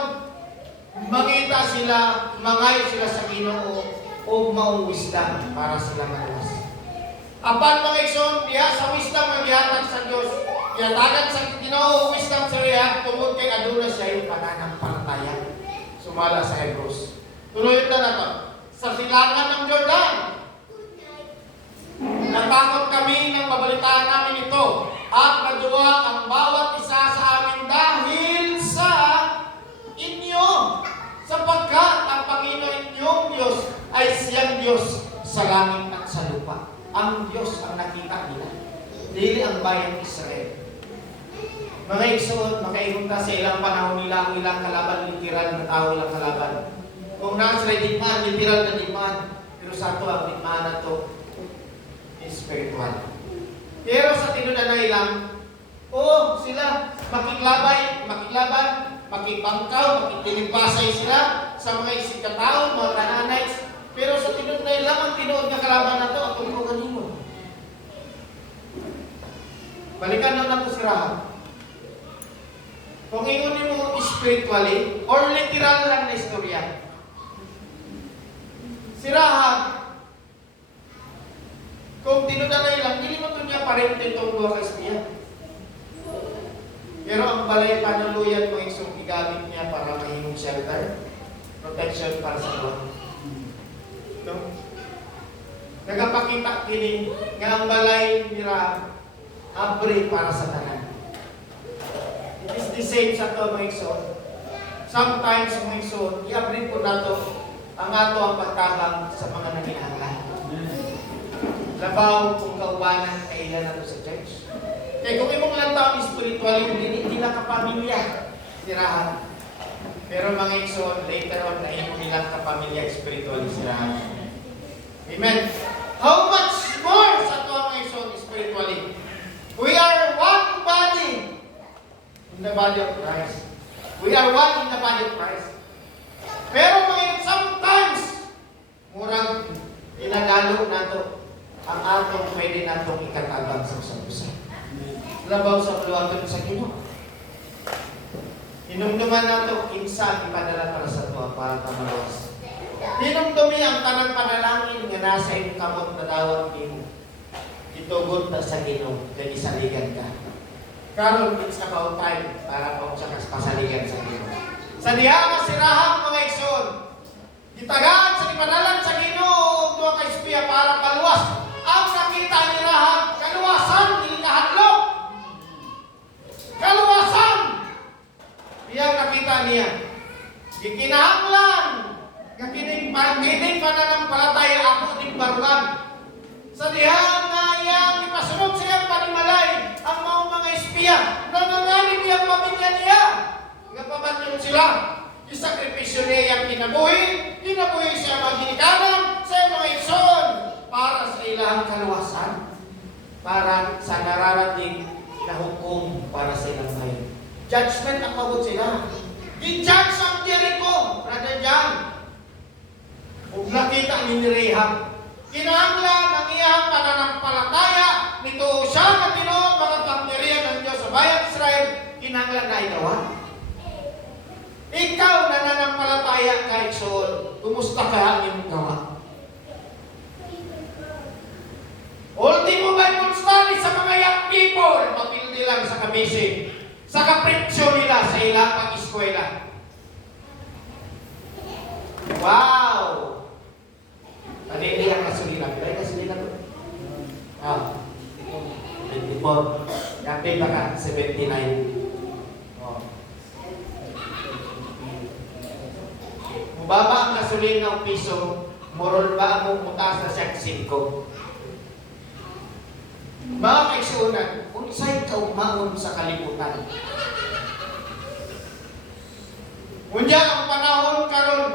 mangita sila, mangayo sila sa Ginoo o maong wisdom para sila maluwas. Apan mga igsoon, diha sa wisdom ang gihatag sa Diyos. Gihatagan sa Ginoo wisdom sa Rehab tungod kay aduna siya yung pananampalataya. Sumala sa Hebrews. Tuloy na to. Sa silangan ng Jordan, natakot kami nang mabalitaan namin ito at naduwag ang bawat isa sa amin dahil sa inyo, sapagkat ang Panginoon inyong Diyos ay siyang Diyos sa langit at sa lupa. Ang Diyos ang nakita nila, dili ang bayang Israel. Mga igsoon, makaingon ka sa ilang panahon nila ang ilang kalaban, literal na tao ilang kalaban. Kung nasa digmaan, literal na digmaan, pero sa ito ang digmaan na ito spiritual. Pero sa tinunan na ilang, sila makiklaban, makipangkaw, makitinigbasay sila sa mga isikataon, mga kananay. Pero sa tinunan na ilang, ang tinuod na kalaban na ito, ang tungkukan mo. Balikan na nato si Rahab. Kung ingon mo spiritually or literal lang na istorya. Si Rahab, kung tinunalay lang, hindi mo ito niya parente itong dua kaisniya. Pero ang balay panaluyan mo yung igamit niya para mahimong shelter, protection para sa buwan. No? Nagapakita kini nga ang balay nila abre para sa tanan. It is the same sa ito mga igsoon. Sometimes mga igsoon, i-abre po nato ang ato ang pagtabang sa mga nanginahanglan. Labaw kung kaubanan kailan nato sa church. Kaya kung imong lang taong spiritual, hindi na kapamilya si Rahab. Pero mga igsoon, later on, na imong nilang kapamilya spiritual si Rahab. Amen. How much more sa ito mga igsoon spiritually? We are one body in the body of Christ. We are one in the body of Christ. Pero mga sometimes, murang inadalo nato ang atong pwede natong ikatabang sa usa-usa. Labaw sa puluwaton sa Ginoo. Hinumduman nato kinsa ipadala para sa tuwa para tamawas. Hinumdumi ang tanang panalangin nga nasa imong kamot na dawat nimo. Itugod na sa Ginoo kay isaligan ka. Karon it's about time para pa sa pasaligan sa Ginoo. Sa diha nga si Rahab mga igsoon, gitagaan sa ipadalan sa Ginoo tuwa kay espiya para paluwas. Ang nakita ni Rahab, kaluwasan, hindi kahadlok. Kaluwasan! Iyang nakita niya. Gikinahanglan nga kining pananampalataya ako din barugan. Sa diha nga iyang ipasunod siya panimalay ang mga espiya nangangalit iyang pamilya niya. Nga pamanyon sila. Isakripisyo niya iyang kinabuhi siya maghinikanan sa mga igsoon para sa ilang kaluwasan, para sa nararating na hukom para sa ilang bayan. Judgment ang mabot sila. Di-judge ang Jericho, Brother John. Kung nakita ni Rahab, kinahanglan ang iyang pananampalataya nito siya na tinuod mga pagdiriya ng Diyos sa bayan Israel, kinahanglan na igawa. Ikaw na nanampalataya kay Saul, kumusta ka ang iyong gawa? Ultimo Bible study sa mga young people, mapildi lang sa kabisi, sa kapritsyo nila sa ilang pag-eskwela. Wow! Hindi ang kasulina. Kaya kasulina to? 24. Yakti ba ka? 79. Mubaba ang gasolina o piso, moron ba ang mutaas na siya 5? Mga kaisunan, kung sa'y kaumaon sa kalibutan. Unya ang panahon karon,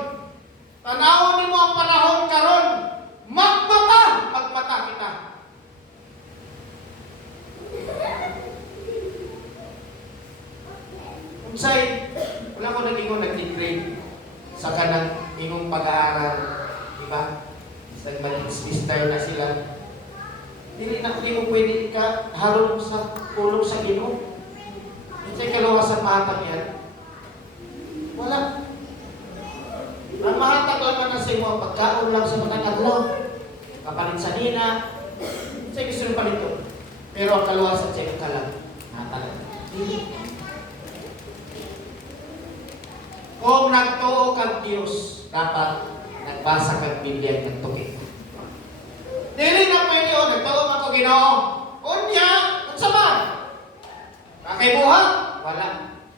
tanawon mo ang panahon karon, magmata kita. Kung sa'y, wala ko nag-ingon nag-degrade sa kanang ingong pag-aaral, diba? Sa mag-sister na sila. Hindi mo pwede ka harong sa tulong sa Ginoo. Hindi kaluwa sa mahatag yan. Wala. Ang mahatag lang na sa imo, pagkaon lang sa mga adlaw, kapalit sa nina, hindi gusto rin palito. Pero ang kaluwa sa check ka lang, nahatag. Kung nagtuo kang Diyos, dapat nagbasa kang Biblia ng tukik. Dili na pwede o, nagtuo man ko Ginoo. Unya, unsa man? Nakaibuhat? Wala.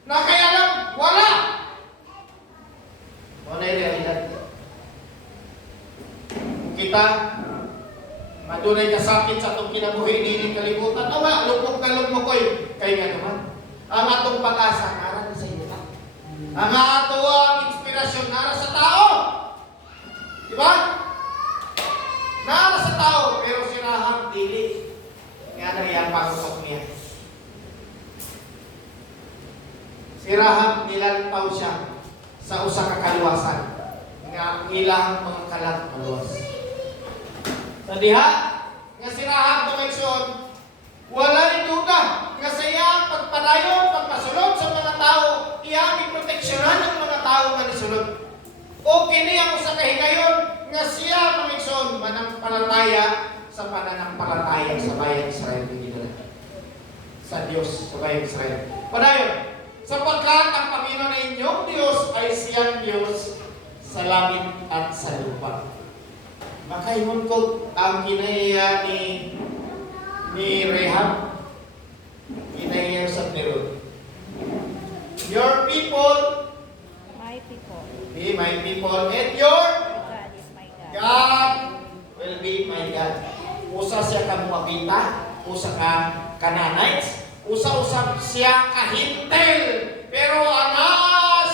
Nakaialam? Wala. Wala yung realidad. Kita, madunay kasakit sa itong kinabuhi nining kalibutan. Awa, lupok na lupok ko kay nga naman. Ang atong pag-asa, naran sa iyo. Ang atuwa, inspirasyon, nara sa tao. Diba? Nara sa tao, pero si Rahab dili. Kaya na yan pagusok niya. Si Rahab nilantaw siya sa usa ka kaluwasan. Nga ilang mga kalat kaluwas. Sa diha, nga si Rahab tumaykson, wala duda nga sa iyang pagpadayon, pagpasulod sa mga tao, iyang proteksyonan ng mga tao nga nisulod. O kini ang usa ka higayon nga siya pamigson manampalataya sa pananampalataya sa bayan Israel sa Dios sa bayan Israel. Padayon, sapagkat ang Panginoon na inyong Diyos ay siyang Diyos sa langit at sa lupa. Makaingon ko ang kinaiya ni Rahab, kinaiya sa Nerod. Your people, My people. be my people, and your God is my God. God will be my God. Usa siya ka Moabita, usa ka Canaanites, usa-usa siya ka Hintil, pero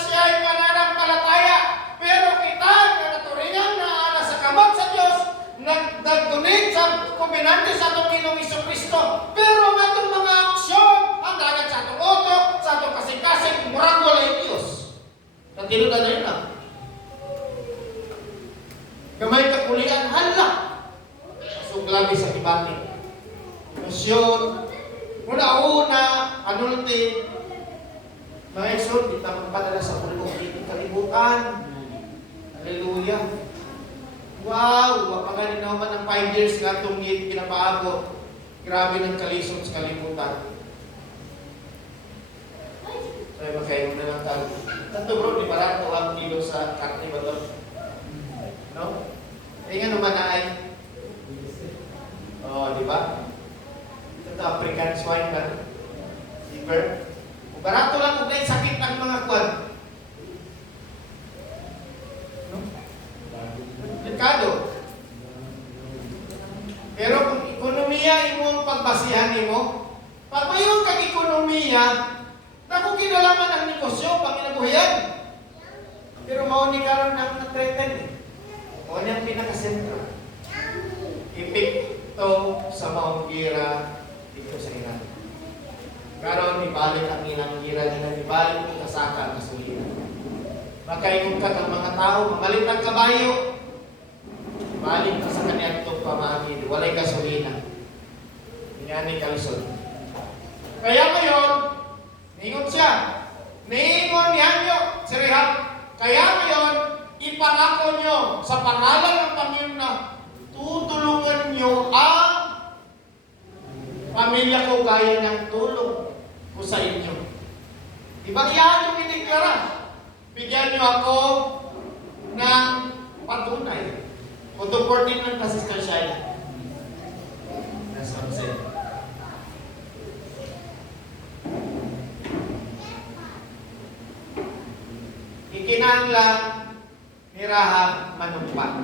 siya ay pananampalataya. Pero kita na naturingan na ana sa kamot sa Dios, nagdunit sa kombinante sa atong Ginoong Kristo. Pero ang atong mga aksyon, ang dagat sa atong utok, sa atong kasing-kasing, murag walay Dios. Natinudan na yun lang. Gamay kakulian, hala. Masuglabi sa ibati. Emosyon, una-una, anulti. Mga eksyon, kita magpadala sa kalibutan. Hallelujah. Wow! Wapaganin naman ng 5 years nga itong pinapaabot. Grabe ng kalisod sa kalibutan. Ay, makain mo na lang tayo. Tanto bro, di ba ito ang kilo sa karne ba ito? No? Eh nga naman na ay. Oh, di ba? Ito African swine ba? Liver. Barato lang kung sakit ng mga kwan. merkado. Pero kung ekonomiya imong pagbasihan nimo, pag mayroon kang ekonomiya, naku kinalaman ang negosyo, panginabuhian. Pero mauni karon ang na-threaten. O ang pinakasentro. Epekto sa Mount Gira dito sa Iran. Karon ibalik ang ilang gira nila, ibalik ang kasaka ng gasolina. Makaingon ka ng mga tao, mamalit ang kabayo. Balik ka sa kaniyang itong pamahagin, walay gasolina. Ingani kalisod. Kaya ngayon, ningon siya. Ningon ni Hanyo, si Rehab. Kaya ngayon, ipangako nyo sa pangalan ng Panginoon na tutulungan nyo ang pamilya ko gaya ng tulong ko sa inyo. Ibang yan yung iniklara. Bigyan nyo ako ng patunay. Kung 14 ng Pastor Shai. That's what I'm saying. Ikinanglang ni Rahab manumpa.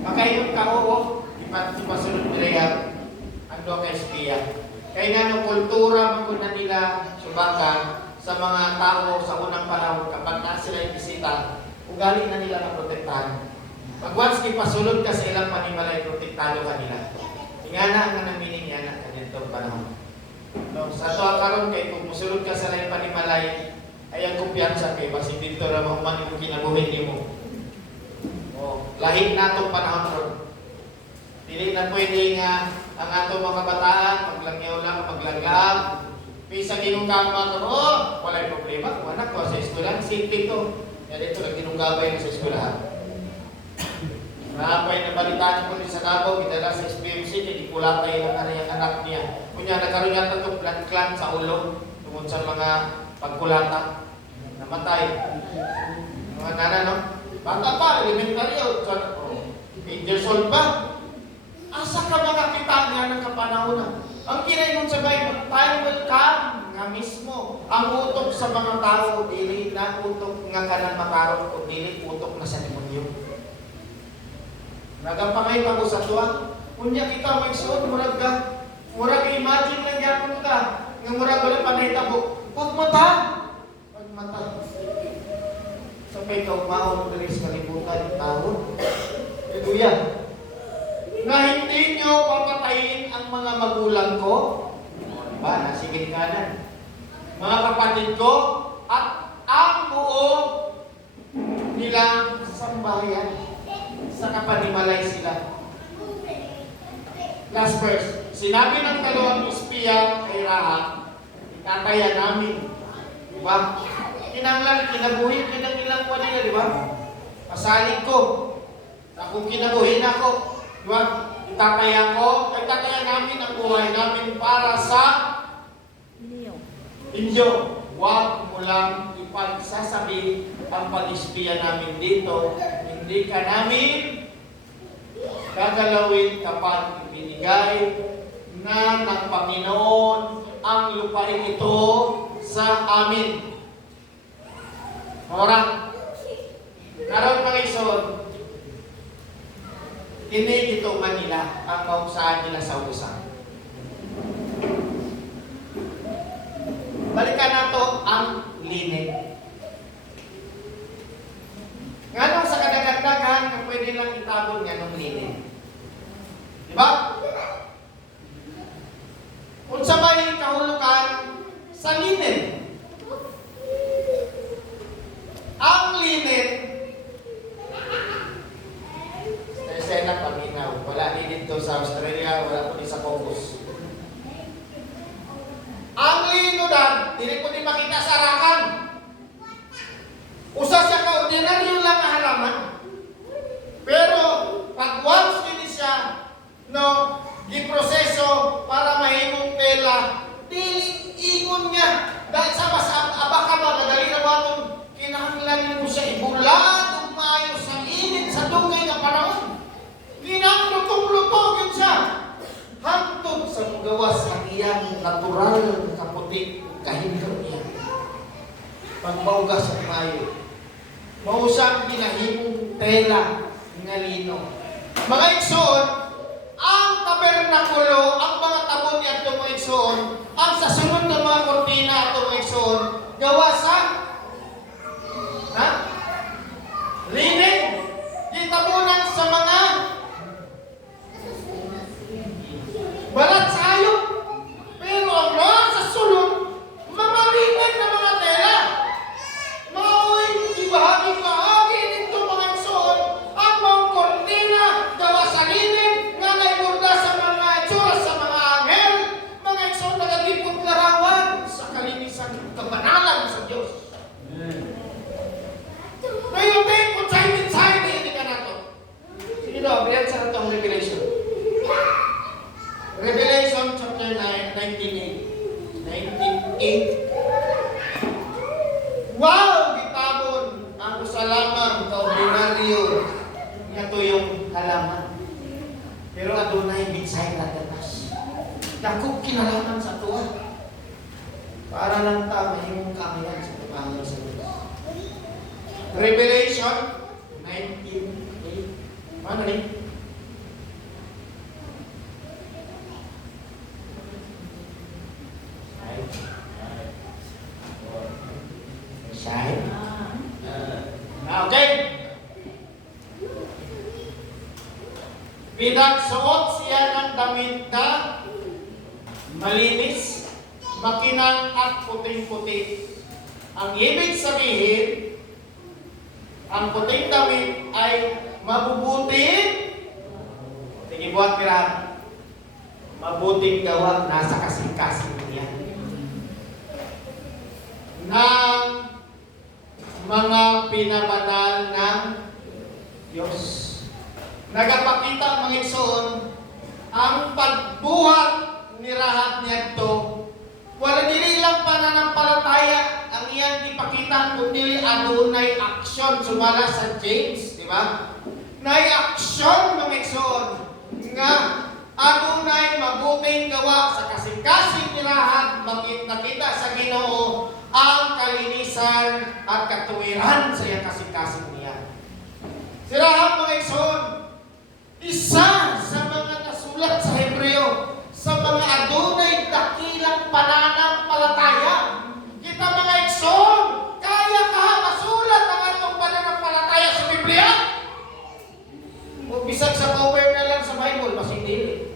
Makainong ka, oo, di pasunod ni Rahab, ando kay espiya. Kaya nga no, kultura maguna nila subaka sa mga tao sa unang panahon kapag na sila yung bisita, ugali na nila na protektahan. Pag once ipasulod ka sa ilang panimalay, protektado ka nila. Ingana ang nanamining yan ang kanyang panahon. No, sa to karon kay kung musulod ka sa ilang panimalay, ay ang kumpiyansa kay basi dito na mahuman yung kinabuhin mo. O, lahit na itong panahon ron. Dili na pwede nga ang atong mga kabataan, maglangyaw lang, maglanggaam. Pisa ginungkang mga oh, walay problema. Kung anak ko sa eskwelahan, simple ito. Yan ito, nagginunggabay sa eskwelahan. Napay na balitaan ko din sa Davao, kita sa SPMC, hindi kulatay ang anak niya. Kunya, nagkaroon yata itong blood sa ulo, tungkol sa mga pagkulata. Namatay. Mga nana, no? Bata pa, elementary, 8 years old pa. Asa ka makakita nga ng kapanahonan? Ang kinaingon sa Bible, time will come nga mismo. Ang utok sa mga tao, dili na utok nga kanan makarot o dili utok na sa demonyo. Nagapangay pa ko sa tuwa. Kunya kita magsuot, murag ka. Murag imagine lang yapon ka. Nga murag wala panahita ko. Pagmata! Pagmata. Sapay ka umahon na rin sa kalibutan ng tao. Hallelujah. Na hindi nyo papatayin ang mga magulang ko. Diba? Nasigit kanan. Mga kapatid ko at ang buo nilang sambahayan. Sa kapanimalay sila. Last verse. Sinabi ng dalawang espiya kay Rahab, itataya namin. Diba? Kinanglan, kinabuhin, kinangilang ko nila, diba? Pasalig ko. Kung kinabuhin ako, diba? Itataya namin ang buhay namin para sa inyo. Huwag mo lang ipagsasabi ang pag-espiya namin dito. Hindi ka namin gagalawin kapag ibinigay na ng Panginoon ang lupain ito sa amin. Ora, karon mga ison, hindi dito Manila ang mausaan nila sa usang. Balikan nato ang linig. Nganong sa kadagdagan na pwede lang itabon nga ng linig. Diba? Kung sa may kahulugan sa linen. Ang linen, sa na paminaw. Wala ni dito sa Australia, wala po din sa Congress. Ang lino dan, hindi po din makita sa arakan. Usa siya ka ordinaryo lang ang halaman. Pero pag once din siya no giproseso para mahimong tela, dili ingon niya dahil sa mas abaka ba madali na watong kinahanglan mo siya ibulat ug maayo sa init sa dungay nga panahon. Ginang-lutong-lutong siya hangtod sa gawas ang iyang natural na kaputi kahindot niya. Pagmaugas sa maayo. Mausang pinahimong tela nga lino. Mga igsoon, ang tabernakulo, ang mga tabon niya itong mga igsoon, ang sa sunod ng mga kortina itong mga igsoon, gawa sa linen. Gitabunan sa mga balat sa hayop. Pero ang mga sa sulod, mamalinan na mga tela. Maoy, ibahagi nito mga igsoon, ang mga kortina gawa sa linen nga naiborda sa mga itsura sa mga anghel. Mga igsoon nagalipot larawan sa kalinisan kabanalan sa Diyos. Ngayon din, kung sa'yo, hindi ka na ito. Sige daw, biyan sa itong Revelation. Revelation chapter 9, 19:8. Wow! Gitabon ang usalamang kaordinaryo nga to yung halaman. Pero adunay minsay kaganas. Dakog kinalaman sa tuwa. Para lang ta mahimong kamayan sa tumangan sa Diyos. Revelation 19:8. Ano rin? Okay. Pinagsuot siya ng damit na malinis, makinang at puting-puti. Ang ibig sabihin, ang puting damit ay mabubuti. Sige, buhat kirahan. Mabuting gawa, nasa kasing-kasing niya. Ng mga pinabanal ng Diyos. Nagapakita mga igsoon ang pagbuhat ni Rahab niya ito. Wala dili lang pananampalataya ang iyang ipakita kundi adunay aksyon sumala sa James, di ba? Nay aksyon mga igsoon nga adunay mabuting gawa sa kasing-kasing ni Rahab, nakita sa Ginoo ang kalinisan at katuwiran sa iyang kasing-kasing niya. Si Rahab mga igsoon, isa sa mga nasulat sa Hebreo sa mga adunay dakilang pananampalataya. Kita mga igsoon, kaya ka masulat ang atong pananampalataya sa Biblia? O bisag sa cover na lang sa Bible, mas hindi.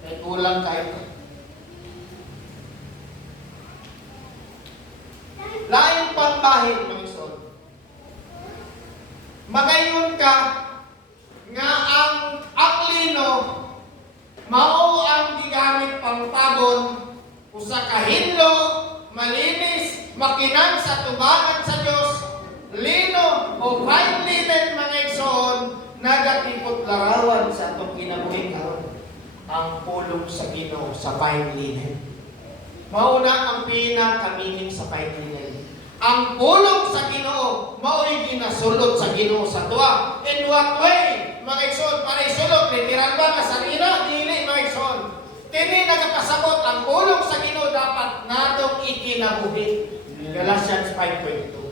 Kahit kulang kahit laing pambahin mga igsoon. Magayon ka nga ang aklino mao ang gigamit pang tabon usa ka hinlo malinis makinan sa tubangan sa Dios lino o fine linen mga igsoon nagatipot larawan sa atong kinabuhi karon ang pulong sa Ginoo sa fine linen. Mauna ang pinaka-meaning sa fine linen. Ang pulong sa Ginoo mao'y ginasulod sa Ginoo sa tuwa. In what way? Mga igsoon, para isulod, literal ba nga sa ina? Dili, mga igsoon. Kini nagapasabot ang pulong sa Ginoo dapat natong ikinabuhi. Galatians 5:22.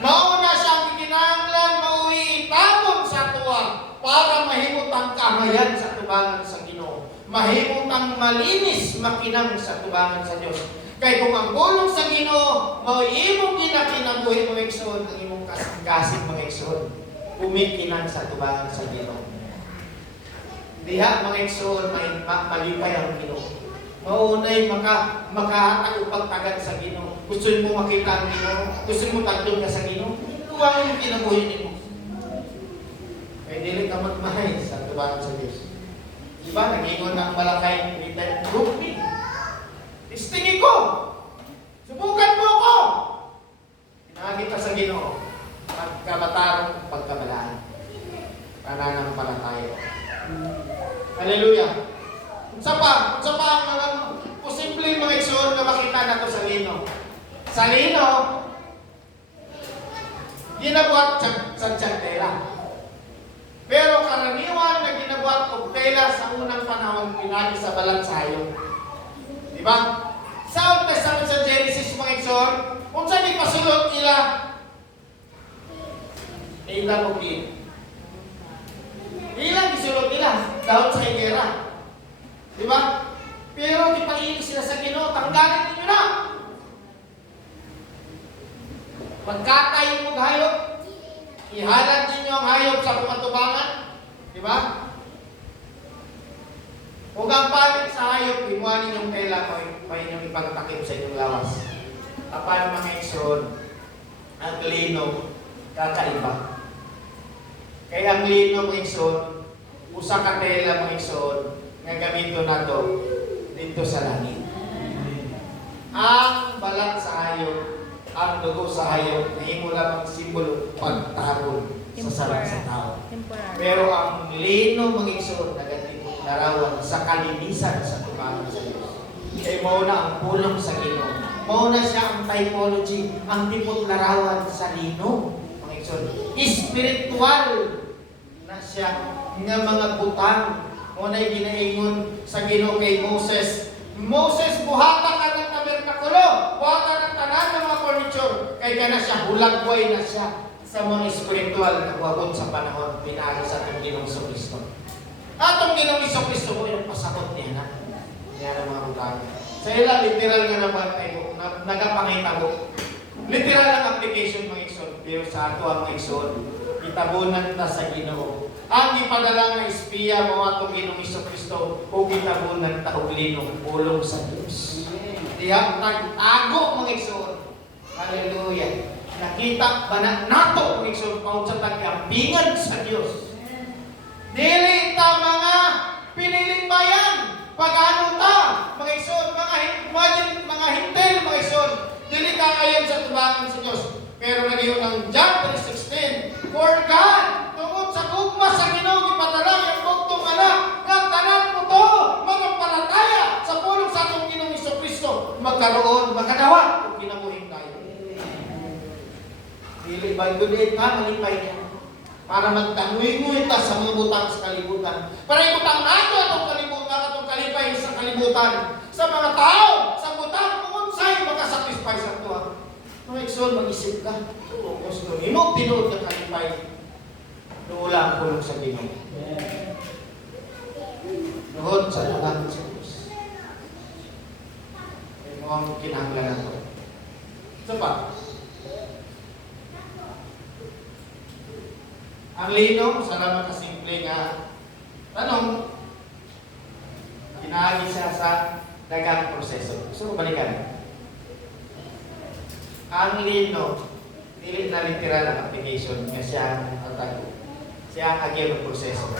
Mauna siyang ikinahanglan mao'y itabon sa tuwa para mahimot ang kamayan sa tubangan sa Ginoo. Mahimot ang malinis makinang sa tubangan sa Dios. Kay kung ang pulong sa Ginoo mao imong ginakinabuhi mga igsoon, ang imong kasing-kasing mga igsoon, umikinan sa tubangan sa Ginoo. Diha mga igsoon may malipay ang Ginoo. Maunay makahatag upang tagad sa Ginoo. Gusto mo makita ang Ginoo, gusto mo tagdong ka sa Ginoo, tubangan mo kinabuhi nimo. Kay dili ka magmahay sa tubangan sa Dios. Diba, nag-ingon ang balakay written group me. Istingin ko! Subukan mo ako! Pinakita sa Ginoo, pagkabatarong pagkabalaan. Pananampalataya. Hallelujah! Unsa pa ang mga posibleng mga igsoon na makita nato sa lino? Sa lino, ginabuhat sa tela. Pero karaniwan na ginabuhat og tela sa unang panahon pinagi sa balat sa hayop. Diba? Sa Old Testament sa Genesis mga igsoon, Kung saan ipasulot nila, ila mo din. Ilang isulot nila, daot sa higera. Di ba? Pero di pailis sila sa Ginoo, tanggalin ninyo na. Pagkatay mo hayop, ihalad ninyo ang hayop sa pumatubangan. Di ba? Huwag ang pamit sa hayop, himuan ninyong tela o inyong ipagtakip sa inyong lawas. Kapag mga Igsoon, ang lino, kakaiba. Kaya ang lino mga Igsoon, usa ka tela mga Igsoon, nga gamito na to dito sa langit. Ang balat sa hayop, ang dugo sa hayop, nahimo lamang simbolo pagtarong sa sarap sa tao. Temporary. Pero ang lino mga Igsoon, nagatipong larawan sa kalinisan sa tumangan sa Diyos. Kaya mo na ang pulong sa Ginoo. Mauna siya ang typology, ang tipot larawan sa lino. Mga Igsoon, spiritual na siya nga mga butang. Muna'y ginaingon sa Ginoo kay Moses. Moses, buhatan ka ng tabernakulo, buhatan ng tanan ng mga furniture. Kaya ka na siya, hulagway na siya sa mga spiritual na wabot sa panahon, pinalo sa ating Ginoong Kristo. Atong Ginoong Kristo mo yung pasakot niya na. Yan ang mga butang. Sa ila, literal nga naman kayo, nagapangita mo. Literal ang application mga Igsoon. Pero sa ato ang Igsoon, itabunan ta sa Ginoo. Ang ipadala nga espiya mo atong Ginoong Kristo o itabunan ta og linong pulong sa Dios. Diha tago mga Igsoon. Hallelujah. Nakita ba na nato mga Igsoon paud sa tag-ambingan sa Dios. Dili ta mga piniling bayan. Pag-ano ta, mga Igsoon, mga hintel, mga Igsoon, dili ka ayon sa tubangan sa Diyos. Pero nagiyon ang John 3:16, For God, tungod sa gugma sa Ginoo ipadala ang bugtong anak, nga tanan mo to, magapalataya sa pulong sa atong Ginoong Kristo, magkaroon, makadawat, kung kinabuhin tayo. Dili ba ito ka, malipay niya. Para magtanguy-nguy ta sa mga butang sa kalibutan. Para ibutang nato atong kalibutan, atong kalipay sa kalibutan. Sa mga tao, sa butang, kung sa'yo makasatisfy sa ito. Mga Igsoon, mag-isip ka. Kung gusto mo, tinuod ka kalipay. Nuula ang pulong sa Ginoo. Nuhod sa tubangan sa Diyos. May mga kinahanglan na ito. Ito pa. Ang lino, salamat ka simple nga tanong, pinahagi siya sa dagang proseso. Gusto ko balikan. Ang lino, dili na literal ang application nga siya ang tago. Siya ang agay ng proseso.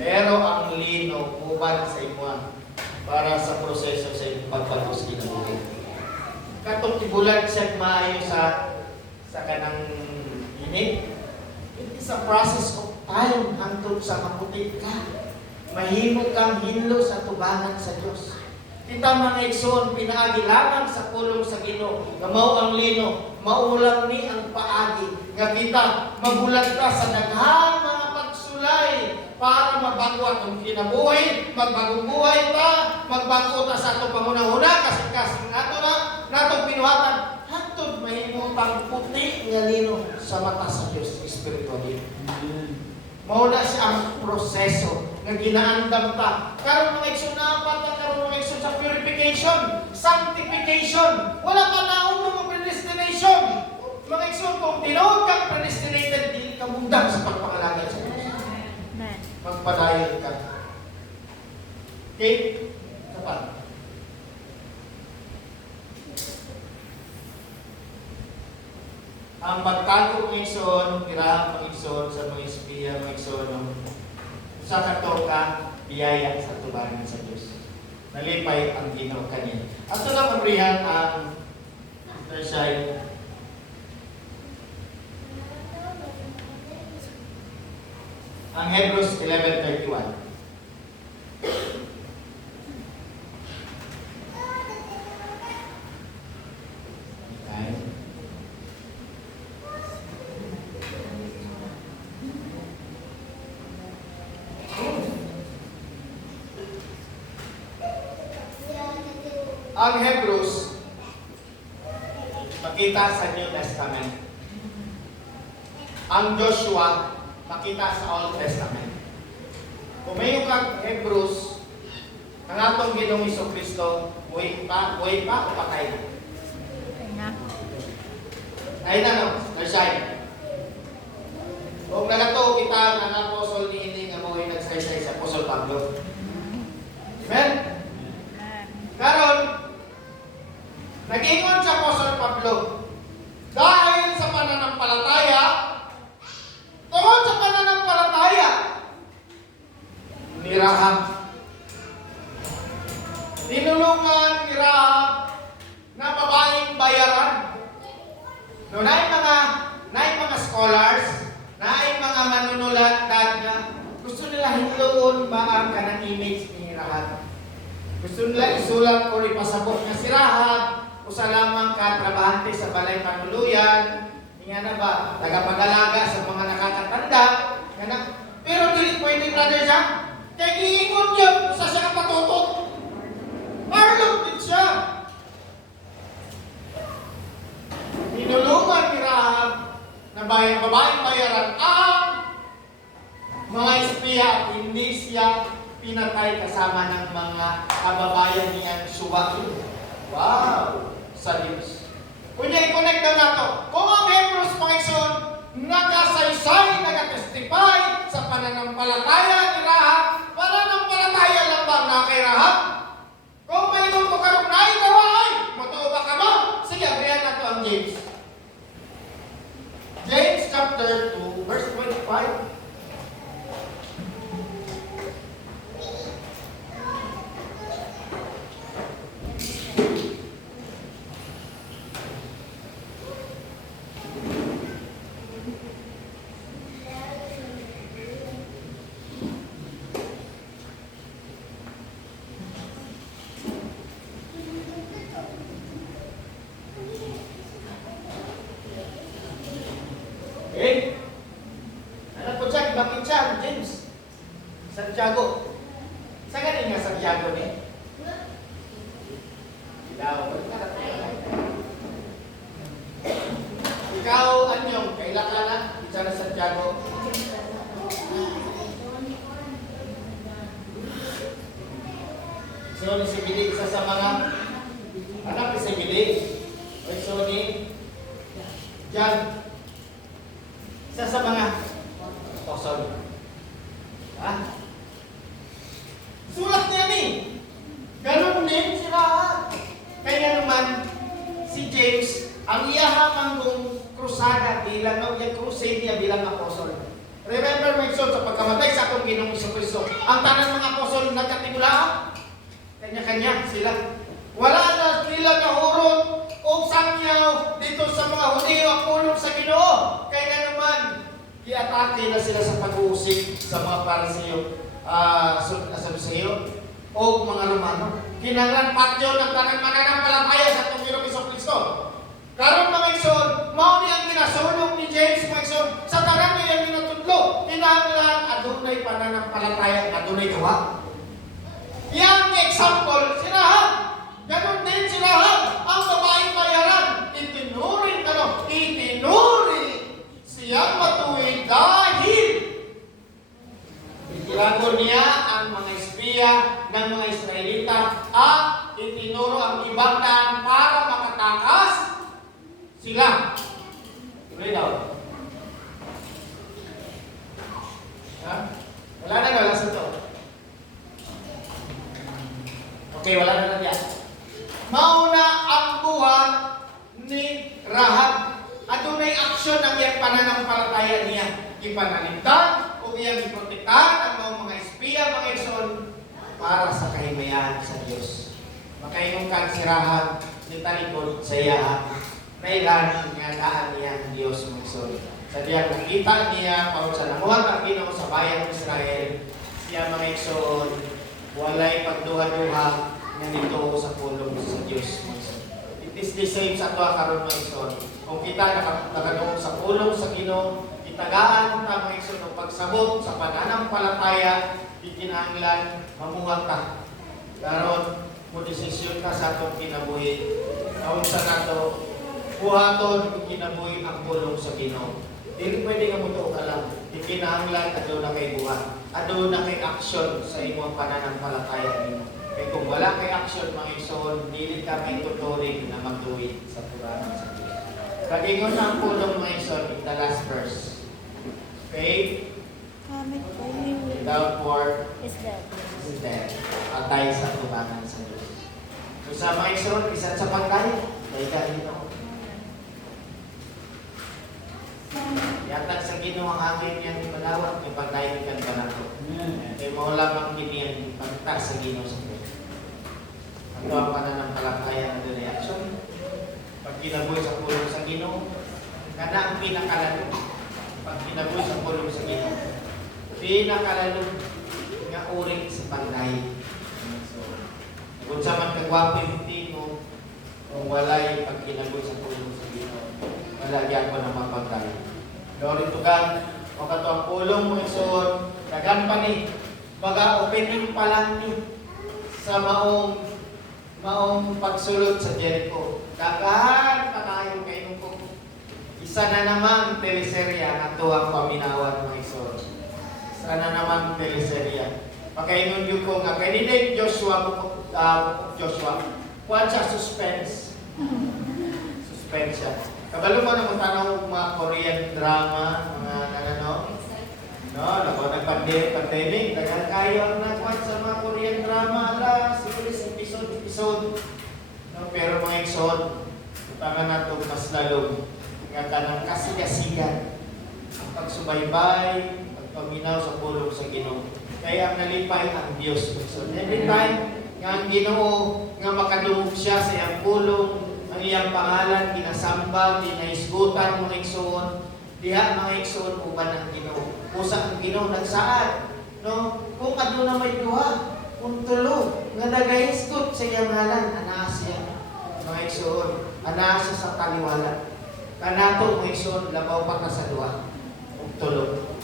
Pero ang lino, uban sa imuha para sa proseso sa iyong pagpagos kinabuhi. Katong tibulan siya maayo sa kanang inig. It is a process of time hangtod sa maputi ka. Mahimo kang hinlo sa tubangan sa Diyos. Kita mga Igsoon, pinaagi lamang sa pulong sa Ginoo. Gamaw ang lino, maulang ni ang paagi. Nga kita, magulat ka sa daghang mga pagsulay para magbago atong kinabuhi, magbagong buhay ta, magbago ta sa atong pangunahuna, kasing-kasing natong pinuhatan. Hantod mahimo pang puti nga lino sa mata sa Dios spiritually. Mao na siya ang proseso nga ginaandam ta. Karon mga Igsoon na pata karon mga Igsoon sa purification, sanctification. Wala pa naon mga predestination. Mga Igsoon, kung tinuod kang predestinated, di ka mundang sa pagpakalagay sa Dios. Amen. Magpadayon ka. Okay? Kapan? Ang pagtago ng Igsoon, tirahan ng Igsoon sa mga espiya, mga Igsoon, sa katoka, biyaya sa tubangan sa Diyos. Nalipay ang Ginoo kaniya. At ito lang mabrihan ang Sister ang Hebrews 11:31. Ang Hebrews, makita sa New Testament. Ang Joshua, makita sa Old Testament. Kung may kang Hebrews, ang atong Ginoong Jesucristo, buhay pa o patay na? Ay na no, narsay. Kung nagato kita ng apostol ni Ini nga mo'y nagsaysay sa apostol Pablo. Amen? Karon, nag-ingon sa apostol Pablo, dahil sa pananampalataya, tungkol sa pananampalataya, ni Rahab, tinulungan ni Rahab na babaeng bayaran. No, naay mga scholars, naay mga manunulat na gusto nila hinuon ba ang kanang image ni Rahab. Gusto nila isulat o ipasabot na si Rahab usa lamang ka trabahante sa balay panuluyan, nga na ba, tagapag-alaga sa mga nakakatanda, nga. Pero dili pwede, brother siya, kaya iingon niya, usa siya kapatutot. Marlon din siya. Tinulungan ni Rahab na babaeng bayaran ang mga espiya at hindi siya pinatay kasama ng mga kababayan niyang suwaki. Wow! Sa Diyos. Kunya, i-connect na nato. Kung ang Hebrews mga igsoon, nagasaysay, nagatestify sa pananampalataya ni Rahab, pananampalataya lang ba na kay Rahab? Kung may nung ko karong naitaway, matuo ba ka mo? Sige, abrihan na to ang James. James chapter 2, verse 25. Okay? Anak po siya, bakit siya? James. Santiago. Saan galing nga Santiago ni? Ikaw, anyong, kailan ka na? Isa na Santiago. So, ni si Billy, isa sa mga anak ni si Billy. So, ni John. Isa sa mga apostol. Ha? Sulat niya ni. Ganun din si Rahab. Kaya naman, si James, ang iyahamang kong krusada bilang, yung crusade niya bilang apostol. Remember, my son, sa pagkamatay sa akong Ginoong Jesucristo, ang tanan mga apostol nagkatibulaan. Kanya-kanya sila. Wala na sila nahurot o sangyaw dito sa mga Hudiyo ang pulong sa Ginoo. Kaya naman, i-atake na sila sa pag-uusig sa mga Pariseo, Saduceo, o mga Romano. Kinanglan patyo ng tanan mananampalataya sa itong Ginoong Jesucristo. Karon mga igsoon, mao ni ang ginasulong ni James mga igsoon, sa tanan niya ginatudlo, kinahanglan adunay pananampalataya, adunay gawa. Yang example, si Rahab. Ganon din si Rahab, ang babaeng bayaran. Itinuri siyang matuwid dahil itilago niya ang mga espiya ng mga Israelita at itinuro ang ibang daan para makatakas sila. Tuloy daw. Ha? Wala na, wala sa to. Okay, wala na yan. Mauna ang buhat ni Rahab. Adunay aksyon ang iyang pananampalataya niya. Ipanalintag o iyang iprotektahan ang mga espiya, mga igsoon, para sa kahimayan sa Diyos. Makainungkan si Rahab, ni talikod sa iya, nailan nga daan niya ang Diyos mga igsoon. Sa diyan nakita niya, paut sa namuhat ang Ginoo sa bayan ng Israel, siya mga igsoon, walay pagduha-duha nga nito sa pulong sa Diyos. It is the same sa tuwa karon mga igsoon. Kung kita nakadungog sa pulong sa Ginoo, itagaan ta mga igsoon ng pagsabot sa pananampalataya, ikinahanglan mamuhat ka. Karon mo desisyon ka sa atong kinabuhi. Aun sa nato buhaton kinabuhi ang pulong sa Ginoo. Dili pwede nga mutuo ka lang. Ikinahanglan adto na kay buhat. Adto na kay action sa imong pananampalataya nimo. Kaya kung wala kay action mga igsoon, dili ka may tuturing na magduwit sa puranan sa Diyos. Kagingon ang pulong mga igsoon in the last verse. Faith Comment only without work is dead. is dead. Atay sa tubanan sa Diyos. So sa mga igsoon, isa sa pagkain, dahil ka dito. Yatag sa Ginoo ang hangin niyang malawak, may pagkain ka ba nato? Kaya mo lamang giniyan, pagta sa Ginoo sa Diyos. Ito ang pananampalataya na reaction. Pag kinabuhi sa pulong sa Ginoo, kana ang pinakalalo. Pag kinabuhi sa pulong sa Ginoo, pinakalalo nga uring sa pagkain. So, kung sa man kagwapo hindi mo, kung walay pag kinabuhi sa pulong sa Ginoo, malagyan ko ng mapagkain. Glory to God. O kato ang pulong mo ison, dagan pa ni, baga opening pa lang ni sa maong pagsulod sa Jericho. Dagahan pa tayo kayo ko. Isa na naman teleserya na to ang paminawan mo ison. Isa na naman teleserya. Pagkaingon yun ko nga, kaya nila Joshua, kuwan siya suspense. Suspense siya. Kabalo mo na matanaw mga Korean drama, mga ano, no, nagpandemic, dagan kayo ang nagkuhan sa mga Korean drama, ala, siguro episode. No, pero mga episode, tama na ito mas lalong, nga tanang kasigasigan, ang pagsubaybay, pagpaminaw sa pulong sa Ginoo. Kaya ang nalipay ang Diyos. So, every time nga ang Ginoo, nga makadungog siya sa iyang pulong, ang iyang pangalan, kinasamba, kinaisgutan, mga igsoon, diha mga igsoon, uban ang Ginoo. Usa ang Ginoo nagsaad, no? Kung adto na may duha, kung tulo, nga nagaisgot sa iyang ngalan, ana siya. Mga igsoon, ana siya sa kaliwala. Kanato, mga igsoon, labaw pa ka sa duha, kung tulo.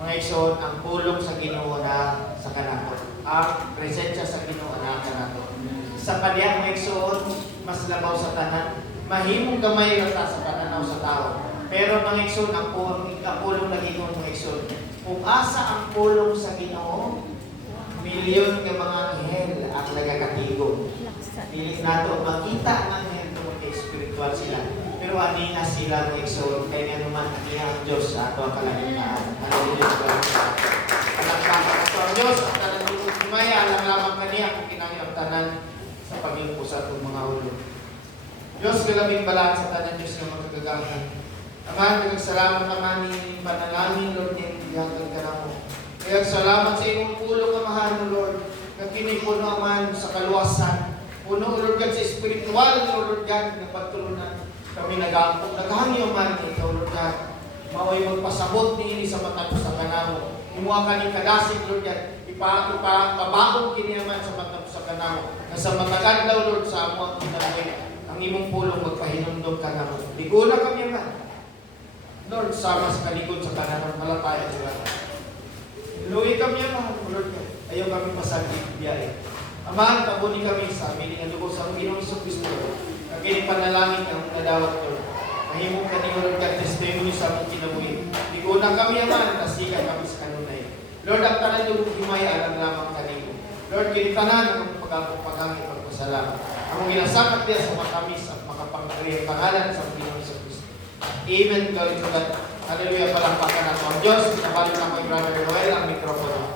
Mga igsoon, ang pulong sa Ginoo na sa kanato. Ang presensya sa Ginoo na kanato. Sa padiyang mga igsoon, mas labaw sa tanan, mahimong gamay rata sa pananaw sa tao. Pero mga igsoon, ang pulong na Ginoo mga igsoon, kung asa ang pulong sa Ginoo, milyon ng mga anghel ang nagakatigo. Pilit nato makita ang anghel tungkol kay spiritual sila. Pero ani nga sila mga igsoon, kaya nga naman ang Diyos sa ato ang kalangitan. Hallelujah. Palakpakan ato ang Diyos, ang tanan ng Himaya, alam lamang kaniya kung kinangin tanan sa pag-iumpusat ng mga ulo. Diyos, galabing balaan sa tanan Diyos na magkagagahan. Aman, nagsalamat naman ni panalangin, Lord, na ibihatag ka na mo. Kaya salamat sa iyong pulong, Amahan, Lord, na kinipuno, Aman, sa kaluwasan. Puno, Lord God, sa spiritual, Lord God, na pagtulunan. Kami nag-aangkong, naghangi, Aman, ikaw, Lord God. Maway magpasabot ni sa matapos sa kanamo. Imuha ka ni kadasig, Lord God. Ipabaong kiniyaman sa matapos sa kanamo. Na sa matagal daw, Lord, sa amo ang kinamay. Ang imong pulong magpahinumdom ka na mo. Liguna kami, Aman. Lord, sama sa kalikod sa kanan ng malataya sila. Luwi kami ang mga Lord. Ayaw kami pasagit biyahe. Amahan, tabuni kami sa amin nga dugo sa Panginoong Kristo. Kagini panalangin ang nadawat ko. Mahimong ka ni Lord God, testimony sa aming kinabuhi. Liguna kami, Aman, tasikan kami sa kanunay. Lord, ang tanan yung himaya, alam lamang kanimo. Lord, kinitanan ang pagkapangang ipagpasalamat. Ang ginasakat niya sa makamis at makapangkariya pangalan sa Panginoong Kristo. Amen. Glory to God. Hallelujah. Palakpakan ako ang Diyos. Nabalo na ko yung Brother Noel ang mikropono.